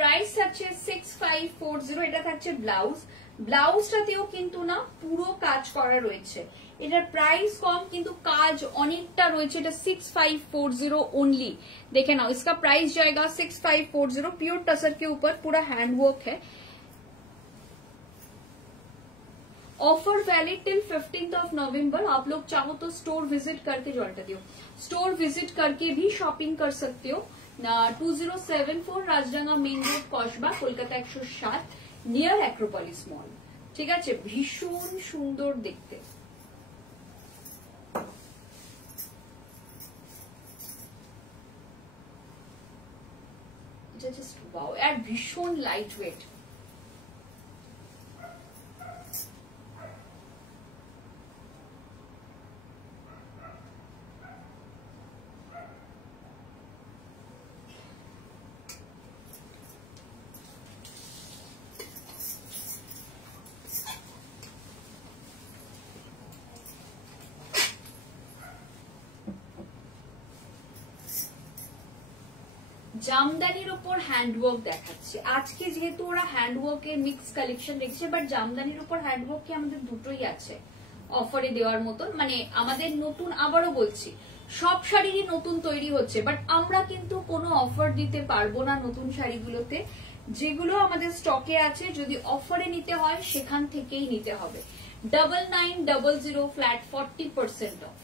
প্রাইস থাকছে 6540, এটা থাকছে ব্লাউজ। ব্লাউজটাতেও কিন্তু না পুরো কাজ করা রয়েছে। এটার প্রাইস কম কিন্তু কাজ অনেকটা রয়েছে। এটা 6540 ओनली। देखे ना, इसका प्राइस जाएगा 6540। प्योर टसर के ऊपर पूरा हैंड वर्क है। Offer valid till 15th of नवंबर। आप लोग चाहो तो स्टोर विजिट करके ज्वाइंट दियो, स्टोर विजिट करके भी शॉपिंग कर सकते हो। 2074 Rajdanga main road, Kasba, Kolkata 107, near Acropolis মল। ঠিক আছে, ভীষণ সুন্দর দেখতে। এটা জাস্ট ওয়াও, আর ভীষণ লাইট ওয়েট। জামদানির উপর হ্যান্ডওয়ার্ক দেখাচ্ছে আজকে, যেহেতু ওরা হ্যান্ডওয়ার্কের মিক্স কালেকশন রেখেছে, বাট জামদানির উপর হ্যান্ডওয়ার্ক কি আমাদের দুটোই আছে অফারে দেওয়ার মতন। মানে আমাদের নতুন, আবারও বলছি, সব শাড়িরই নতুন তৈরি হচ্ছে, বাট আমরা কিন্তু কোনো অফার দিতে পারবো না নতুন শাড়িগুলোতে। যেগুলো আমাদের স্টকে আছে, যদি অফারে নিতে হয় সেখান থেকেই নিতে হবে। 9900, ফ্ল্যাট 40% অফ।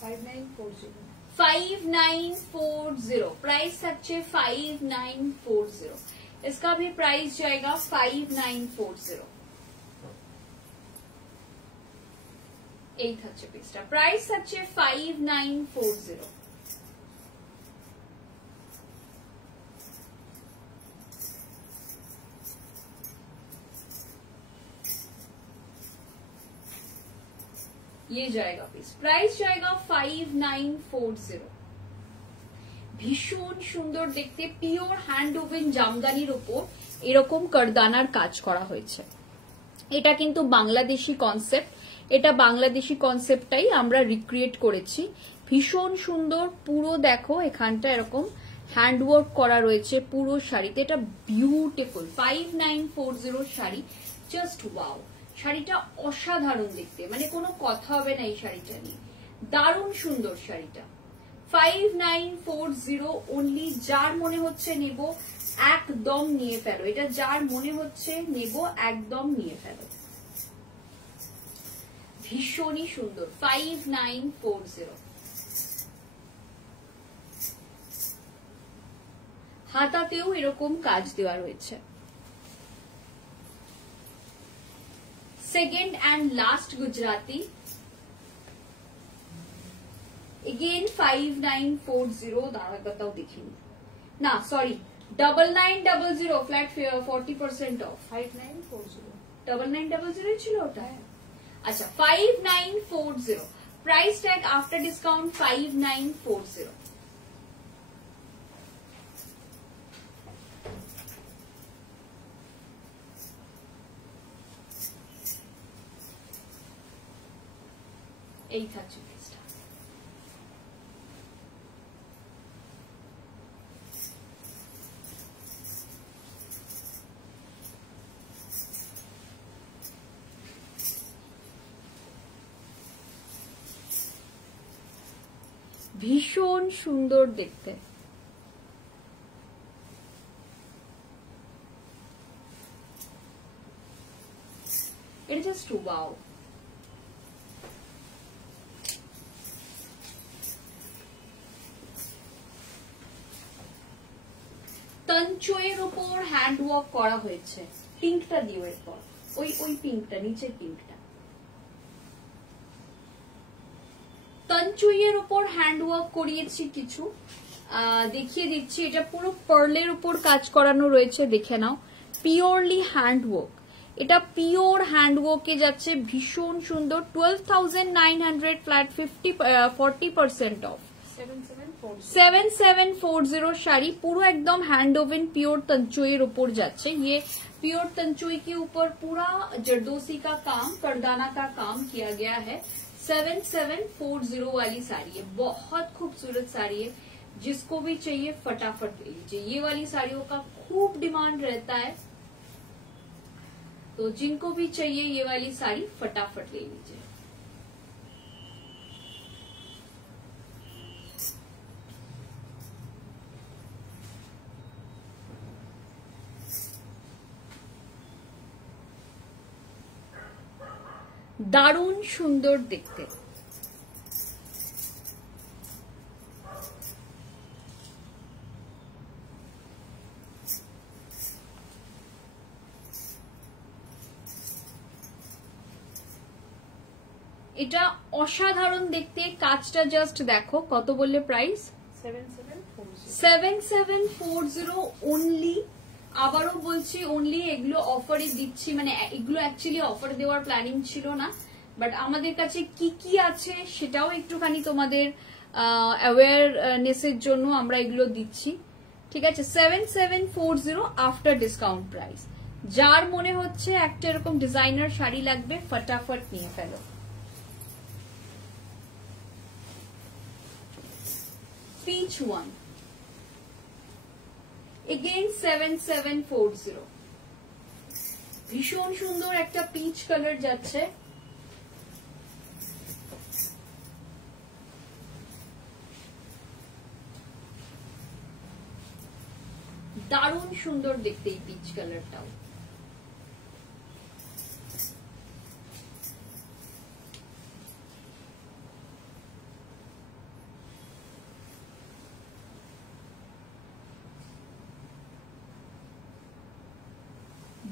5940 5940 प्राइस থাকছে 5940 इसका भी प्राइस जाएगा 5940 এই থাকছে পিসটা প্রাইস থাকছে 5940 ये जाएगा पीस प्राइस जाएगा 5940 ভীষণ সুন্দর দেখতে পিওর হ্যান্ড ওভেন জামদানির উপর এরকম করদানার কাজ করা হয়েছে এটা কিন্তু বাংলাদেশি কনসেপ্ট এটা বাংলাদেশি কনসেপ্টটাই আমরা রিক্রিয়েট করেছি ভীষণ সুন্দর পুরো দেখো এখানটা এরকম হ্যান্ডওয়ার্ক করা রয়েছে পুরো শাড়িতে এটা বিউটিফুল 5940 শাড়ি জাস্ট ওয়াও শাড়িটা অসাধারণ দেখতে মানে কোনো কথা হবে না এই শাড়িটা নিয়ে দারুণ সুন্দর শাড়িটা 5940 অনলি যার মনে হচ্ছে নেব একদম নিয়ে ফেলো এটা যার মনে হচ্ছে নেব একদম নিয়ে ফেলো ভীষণই সুন্দর 5940 হাতাতেও এরকম কাজ দেওয়া রয়েছে second and last Gujarati again 5940 दादा बताओ देखिए ना सॉरी 9900 फ्लैट 40% ऑफ 5940 9900 ছিল ওটা अच्छा 5940 प्राइस टैग आफ्टर डिस्काउंट 5940 এই থাকছে পিসটা ভীষণ সুন্দর দেখতে এটা জাস্ট ওয়াও তঞ্চয়ের উপর হ্যান্ড ওয়ার্ক করা হয়েছে পিঙ্কটা দিও এরপর ওই ওই পিঙ্কটা নিচের পিঙ্কটা তঞ্চয়ের উপর হ্যান্ড ওয়ার্ক করিয়েছি কিছু দেখিয়ে দিচ্ছি এটা পুরো পার্লের উপর কাজ করানো রয়েছে দেখে নাও পিওরলি হ্যান্ড ওয়ার্ক এটা পিওর হ্যান্ড ওয়ার্কে যাচ্ছে ভীষণ সুন্দর 12,900 फ्लैट 40% ऑफ 7740 শাড়ি পুরো একদম হ্যান্ড ওভেন प्योर तंचुई ऊपर जाच्छे ये प्योर तंचुई के ऊपर पूरा जरदोसी का काम करदाना का काम किया गया है 7740 वाली साड़ी है बहुत खूबसूरत साड़ी है जिसको भी चाहिए फटाफट ले लीजिए ये वाली साड़ियों का खूब डिमांड रहता है तो जिनको भी चाहिए ये वाली साड़ी फटाफट ले लीजिए দারুণ সুন্দর দেখতে এটা অসাধারণ দেখতে কাজটা জাস্ট দেখো কত বললে প্রাইস 7740 অনলি আবারও বলছি অনলি এগুলো অফারে দিচ্ছি মানে এগুলো অ্যাকচুয়ালি অফার দেওয়ার প্ল্যানিং ছিল না বাট আমাদের কাছে কি কি আছে সেটাও একটুখানি তোমাদের অ্যাওয়ারনেসের জন্য আমরা এগুলো দিচ্ছি ঠিক আছে 7740 আফটার ডিসকাউন্ট প্রাইস যার মনে হচ্ছে একটা এরকম ডিজাইনার শাড়ি লাগবে ফটাফট নিয়ে ফেলো পিচ ওয়ান again 7740 ভীষণ সুন্দর একটা পিচ কালার যাচ্ছে দারুণ সুন্দর দেখতে এই পিচ কালারটাও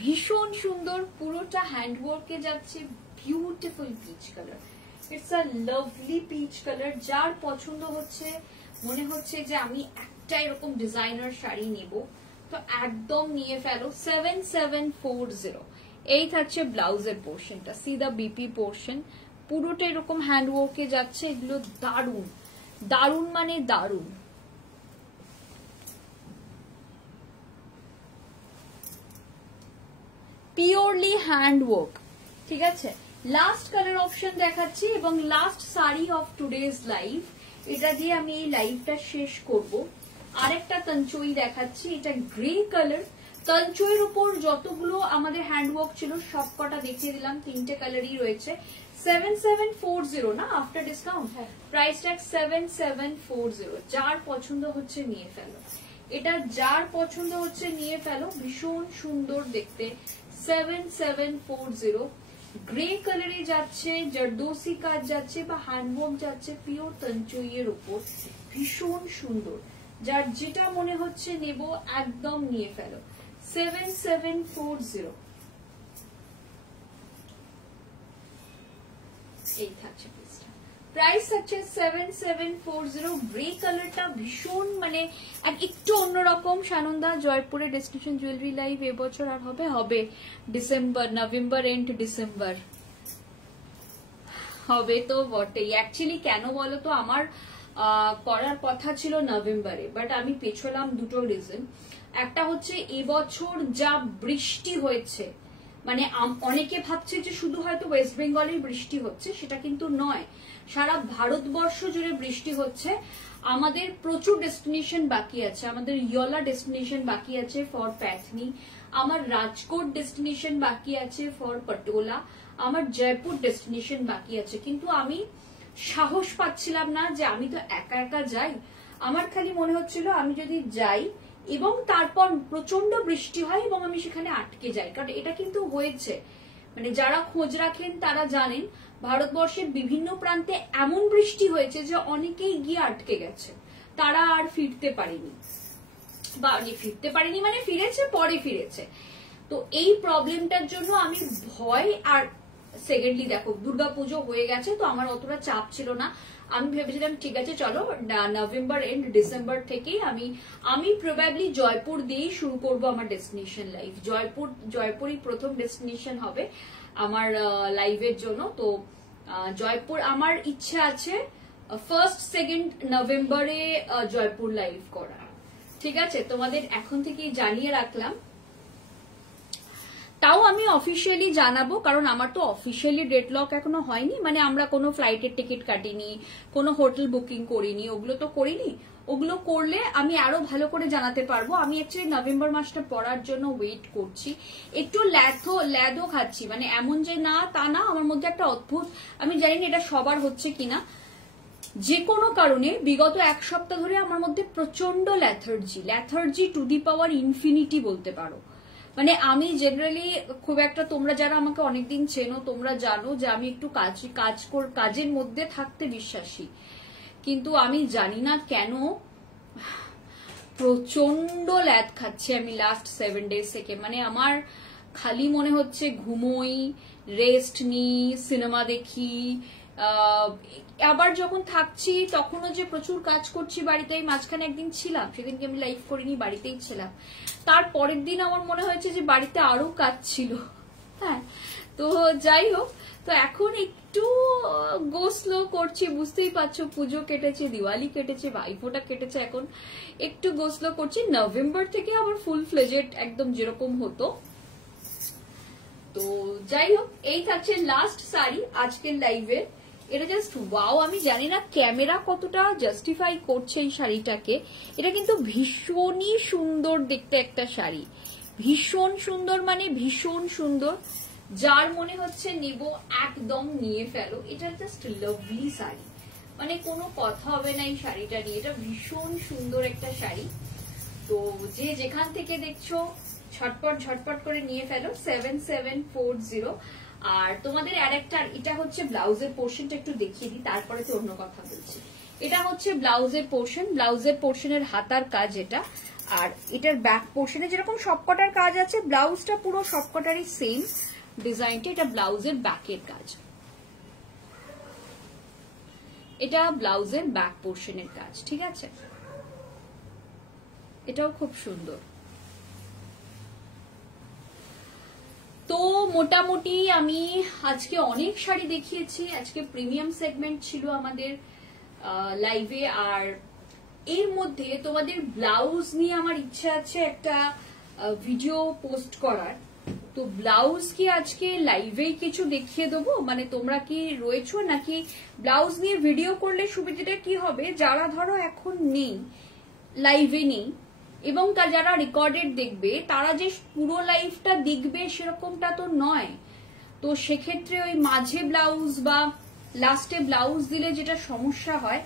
ভীষণ সুন্দর, পুরোটা হ্যান্ডওয়ার্কে যাচ্ছে, beautiful peach colour. It's a lovely peach colour. যার পছন্দ হচ্ছে, মনে হচ্ছে যে আমি একটা এরকম ডিজাইনার শাড়ি নেব, তো একদম নিয়ে ফেলো। 7740। এই থাকছে ব্লাউজের পোর্শনটা, সি দা বিপি পোর্শন, পুরোটা এরকম হ্যান্ডওয়ার্কে যাচ্ছে। এগুলো দারুণ দারুণ মানে দারুণ। পিওরলি হ্যান্ডওয়ার্ক, ঠিক আছে। লাস্ট কালার অপশন দেখাচ্ছি এবং last sari of today's live, এটা দিয়ে আমি এই লাইভটা শেষ করব। আরেকটা তঞ্চই দেখাচ্ছি, এটা গ্রে কালার। তঞ্চইয়ের উপর যতগুলো আমাদের হ্যান্ডওয়ার্ক ছিল সব কটা দেখিয়ে দিলাম, 3টে কালারই রয়েছে। 7740 না আফটার ডিসকাউন্ট, প্রাইস ট্যাগ 7740। যার পছন্দ হচ্ছে নিয়ে ফেলো, এটা যার পছন্দ হচ্ছে নিয়ে ফেলো, ভীষণ সুন্দর দেখতে। 7740 গ্রে কালারে যাচ্ছে, জর্দোসি কাজ যাচ্ছে বা হ্যান্ডওয়ার্ক যাচ্ছে পিওর তঞ্চইয়ের উপর, ভীষণ সুন্দর। যার যেটা মনে হচ্ছে নেব একদম নিয়ে ফেলো। 7740 এই থাকছে পিসটা, প্রাইস হচ্ছে 7740। গ্রে কালারটা ভীষণ মানে একটু অন্যরকম। সানন্দা জয়পুরে ডেস্টিনেশন জুয়েলারি লাইভ এবছর আর হবে ডিসেম্বর, নভেম্বর এন্ড ডিসেম্বর হবে তো বটেই। অ্যাকচুয়ালি কেন বলো তো, আমার করার কথা ছিল নভেম্বরে, বাট আমি পেছলাম দুটো রিজন। একটা হচ্ছে এবছর যা বৃষ্টি হয়েছে, মানে অনেকে ভাবছে যে শুধু হয়তো ওয়েস্ট বেঙ্গলেই বৃষ্টি হচ্ছে, সেটা কিন্তু নয়, সারা ভারতবর্ষ জুড়ে বৃষ্টি হচ্ছে। আমাদের প্রচুর ডেস্টিনেশন বাকি আছে, আমাদের ইয়োলা ডেস্টিনেশন বাকি আছে ফর প্যাথনি, আমার রাজকোট ডেস্টিনেশন বাকি আছে ফর পটোলা, আমার জয়পুর ডেস্টিনেশন বাকি আছে। কিন্তু আমি সাহস পাচ্ছিলাম না যে আমি তো একা একা যাই। আমার খালি মনে হচ্ছিল আমি যদি যাই এবং তারপর প্রচন্ড বৃষ্টি হয় এবং আমি সেখানে আটকে যাই, কারণ এটা কিন্তু হয়েছে, মানে যারা খোঁজ রাখেন তারা জানেন ভারতবর্ষের বিভিন্ন প্রান্তে এমন বৃষ্টি হয়েছে যে অনেকেই গিয়ে আটকে গেছে, তারা আর ফিরতে পারেনি, বা ফিরতে পারেনি মানে ফিরেছে, পরে ফিরেছে। তো এই প্রবলেমটার জন্য আমি ভয়, আর সেকেন্ডলি দেখো দুর্গাপুজো হয়ে গেছে, তো আমার অতটা চাপ ছিল না। আমি ভেবেছিলাম ঠিক আছে চলো নভেম্বর এন্ড ডিসেম্বর থেকেই আমি প্রবাবলি জয়পুর দিয়েই শুরু করব আমার ডেস্টিনেশন লাইভ। জয়পুরই প্রথম ডেস্টিনেশন হবে আমার লাইভের জন্য। তো জয়পুর আমার ইচ্ছা আছে 1st 2nd নভেম্বরে জয়পুর লাইভ করা, ঠিক আছে। তোমাদের এখন থেকেই জানিয়ে রাখলাম। তাও আমি অফিসিয়ালি জানাবো, কারণ আমার তো অফিসিয়ালি ডেট লক এখনো হয়নি, মানে আমরা কোনো ফ্লাইটের টিকিট কাটিনি, কোনো হোটেল বুকিং করিনি, ওগুলো তো করিনি। ওগুলো করলে আমি আরো ভালো করে জানাতে পারবো। আমি অ্যাকচুয়ালি নভেম্বর মাসটা পড়ার জন্য ওয়েট করছি, একটু ল্যাদও খাচ্ছি, মানে এমন যে না তা না, আমার মধ্যে একটা অদ্ভুত, আমি জানি না এটা সবার হচ্ছে কিনা, যে কোনো কারণে বিগত এক সপ্তাহ ধরে আমার মধ্যে প্রচন্ড lethargy to the power infinity বলতে পারো। মানে আমি জেনারেলি খুব একটা, তোমরা যারা আমাকে অনেকদিন চেনো তোমরা জানো যে আমি একটু কাজের মধ্যে থাকতে বিশ্বাসী, কিন্তু আমি জানি না কেন প্রচন্ড ল্যাদ খাচ্ছি আমি লাস্ট 7 days থেকে। মানে আমার খালি মনে হচ্ছে ঘুমোই, রেস্ট নিই, সিনেমা দেখি, আবার যখন থাকছি তখনও যে প্রচুর কাজ করছি বাড়িতে। মাঝখানে একদিন ছিলাম, সেদিনকে আমি লাইভ করিনি, বাড়িতেই ছিলাম। তার পরের দিন আমার মনে হয়েছে যে বাড়িতে আরো কাজ ছিল। হ্যাঁ, তো যাই হোক, তো এখন একটু গো স্লো করছি, বুঝতেই পারছো, পুজো কেটেছে, দিওয়ালি কেটেছে, ভাইফোঁটা কেটেছে, এখন একটু গো স্লো করছি। নভেম্বর থেকে আবার ফুল ফ্লেজেড একদম যেরকম হতো। তো যাই হোক, এই থাকছে লাস্ট শাড়ি আজকের লাইভের। এটা জাস্ট ওয়াও, আমি জানি না ক্যামেরা কতটা জাস্টিফাই করছে এই শাড়িটাকে। এটা কিন্তু ভীষণই সুন্দর দেখতে একটা শাড়ি, ভীষণ সুন্দর, মানে ভীষণ সুন্দর। যার মনে হচ্ছে নেব একদম নিয়ে ফেলো, এটা জাস্ট লাভলি শাড়ি, মানে কোনো কথা হবে না এই শাড়িটা নিয়ে। এটা ভীষণ সুন্দর একটা শাড়ি। তো যে যেখান থেকে দেখছো ঝটপট করে নিয়ে ফেলো। 7740। আর তোমাদের আরেকটা, এটা হচ্ছে ব্লাউজের পোর্শনটা একটু দেখিয়ে দিই, তারপরে তো অন্য কথা বলছি। এটা হচ্ছে ব্লাউজের পোর্শন, ব্লাউজের পোর্শনের হাতার কাজ এটা। আর এটার ব্যাক পোর্শনে যেরকম সবকটার কাজ আছে, ব্লাউজটা পুরো সবকটারই সেম ডিজাইনটা। এটা ব্লাউজের ব্যাকের কাজ, এটা ব্লাউজের ব্যাক পোর্শনের কাজ, ঠিক আছে। এটাও খুব সুন্দর। তো মোটামুটি আমি আজকে অনেক শাড়ি দেখিয়েছি, আজকে প্রিমিয়াম সেগমেন্ট ছিল আমাদের লাইভে। আর এর মধ্যে তোমাদের ব্লাউজ নিয়ে আমার ইচ্ছা আছে একটা ভিডিও পোস্ট করার। তো ব্লাউজ কি আজকে লাইভেই কিছু দেখিয়ে দেবো, মানে তোমরা কি রয়েছো নাকি? ব্লাউজ নিয়ে ভিডিও করলে সুবিধাটা কি হবে, যারা ধরো এখন নেই, লাইভে নেই, এবং যারা রেকর্ডেড দেখবে তারা যে পুরো লাইভটা দেখবে সেরকমটা তো নয়। তো সেক্ষেত্রে ওই মাঝে ব্লাউজ বা লাস্টে ব্লাউজ দিলে যেটা সমস্যা হয়,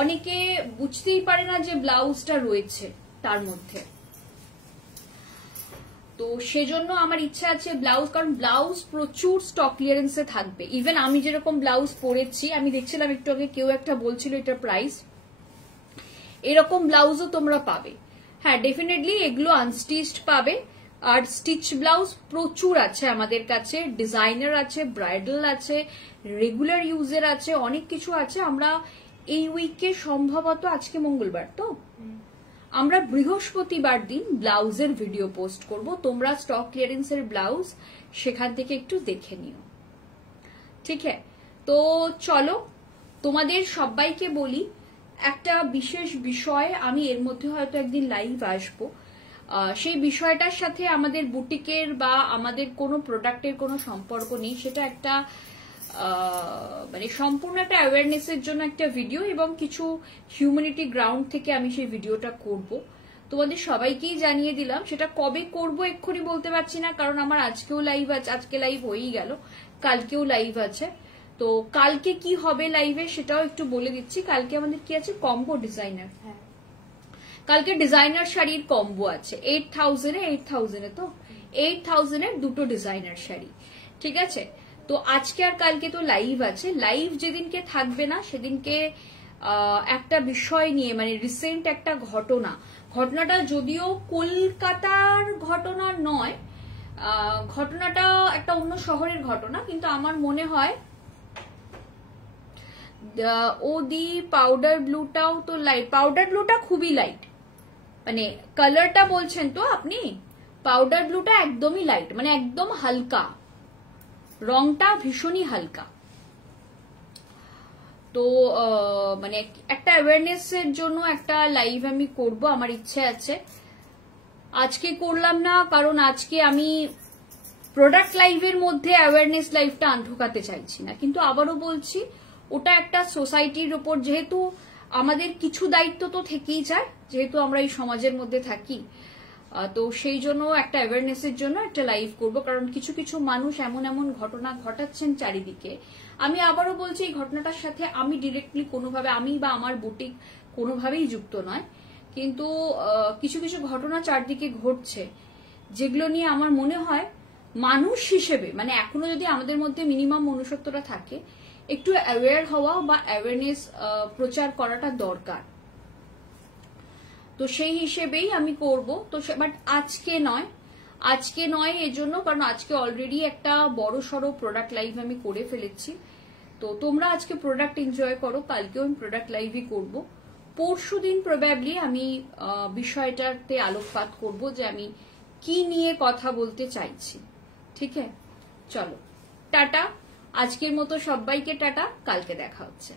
অনেকে বুঝতেই পারে না যে ব্লাউজটা রয়েছে তার মধ্যে। তো সেজন্য আমার ইচ্ছা আছে ব্লাউজ, কারণ ব্লাউজ প্রচুর স্টক ক্লিয়ারেন্সে থাকবে। ইভেন আমি যেরকম ব্লাউজ পরেছি, আমি দেখছিলাম একটু আগে কেউ একটা বলছিল এটার প্রাইস, এরকম ব্লাউজও তোমরা পাবে। হ্যাঁ, ডেফিনেটলি এগুলো আনস্টিচড পাবে। আর স্টিচ ব্লাউজ প্রচুর আছে আমাদের কাছে, ডিজাইনার আছে, ব্রাইডাল আছে, রেগুলার ইউজের আছে, অনেক কিছু আছে। আমরা এই উইকে সম্ভবত, আজকে মঙ্গলবার, তো আমরা বৃহস্পতিবার দিন ব্লাউজের ভিডিও পোস্ট করব। তোমরা স্টক ক্লিয়ারেন্সের ব্লাউজ সেখান থেকে একটু দেখে নিও, ঠিক আছে? তো চলো, তোমাদের সবাইকে বলি একটা বিশেষ বিষয়, আমি এর মধ্যে হয়তো একদিন লাইভ আসবো। সেই বিষয়টার সাথে আমাদের বুটিকের বা আমাদের কোনো প্রোডাক্টের কোনো সম্পর্ক নেই, সেটা একটা মানে সম্পূর্ণ একটা অ্যাওয়ারনেসের জন্য একটা ভিডিও, এবং কিছু হিউম্যানিটি গ্রাউন্ড থেকে আমি সেই ভিডিওটা করব। তোমাদের সবাইকেই জানিয়ে দিলাম। সেটা কবে করব এক্ষুনি বলতে পারছি না, কারণ আমার আজকেও লাইভ আছে, আজকে লাইভ হয়েই গেল, কালকেও লাইভ আছে। তো কালকে কি হবে লাইভে সেটাও একটু বলে দিচ্ছি। কালকে আমাদের কি আছে, কম্বো ডিজাইনার। কালকে ডিজাইনার শাড়ির কম্বো আছে 8000 এ, তো 8000 এর দুটো ডিজাইনার শাড়ি, ঠিক আছে। তো আজকে আর কালকে তো লাইভ আছে। লাইভ যেদিনকে থাকবে না সেদিনকে একটা বিষয় নিয়ে, মানে রিসেন্ট একটা ঘটনাটা যদিও কলকাতার ঘটনা নয়, ঘটনাটা একটা অন্য শহরের ঘটনা, কিন্তু আমার মনে হয় ওদি পাউডার ব্লুটাও তো লাইট, পাউডার ব্লুটা খুবই লাইট, মানে কালারটা বলছেন তো আপনি, পাউডার ব্লুটা একদমই লাইট, মানে একদম হালকা, রংটা ভীষণই হালকা। তো মানে একটা অ্যাওয়ারনেস এর জন্য একটা লাইভ আমি করব, আমার ইচ্ছে আছে। আজকে করলাম না, কারণ আজকে আমি প্রোডাক্ট লাইভের মধ্যে অ্যাওয়ারনেস লাইভটা ঢোকাতে চাইছি না। কিন্তু আবারও বলছি, ওটা একটা সোসাইটির উপর, যেহেতু আমাদের কিছু দায়িত্ব তো থেকেই যায়, যেহেতু আমরা এই সমাজের মধ্যে থাকি, তো সেই জন্য একটা অ্যাওয়ারনেসের জন্য একটা লাইভ করব। কারণ কিছু কিছু মানুষ এমন এমন ঘটনা ঘটাচ্ছেন চারিদিকে। আমি আবারও বলছি, এই ঘটনাটার সাথে আমি ডিরেক্টলি কোনোভাবে, আমি বা আমার বুটিক কোনোভাবেই যুক্ত নয়, কিন্তু কিছু কিছু ঘটনা চারদিকে ঘটছে, যেগুলো নিয়ে আমার মনে হয় মানুষ হিসেবে, মানে এখনো যদি আমাদের মধ্যে মিনিমাম মনুষ্যত্বটা থাকে, একটু অ্যাওয়্যার হওয়া বা অ্যাওয়ারনেস প্রচার করাটা দরকার। তো সেই হিসেবেই আমি করব। তো বাট আজকে নয় এজন্য, কারণ আজকে অলরেডি একটা বড় সড়ো প্রোডাক্ট লাইভ আমি করে ফেলেছি। তো তোমরা আজকে প্রোডাক্ট এনজয় করো, কালকেও আমি প্রোডাক্ট লাইভই করব। পরশুদিন প্রবাবলি আমি বিষয়টাতে আলোকপাত করব যে আমি কি নিয়ে কথা বলতে চাইছি, ঠিক আছে? চলো টাটা, আজকের মতো সবাইকে টাটা, কালকে দেখা হচ্ছে।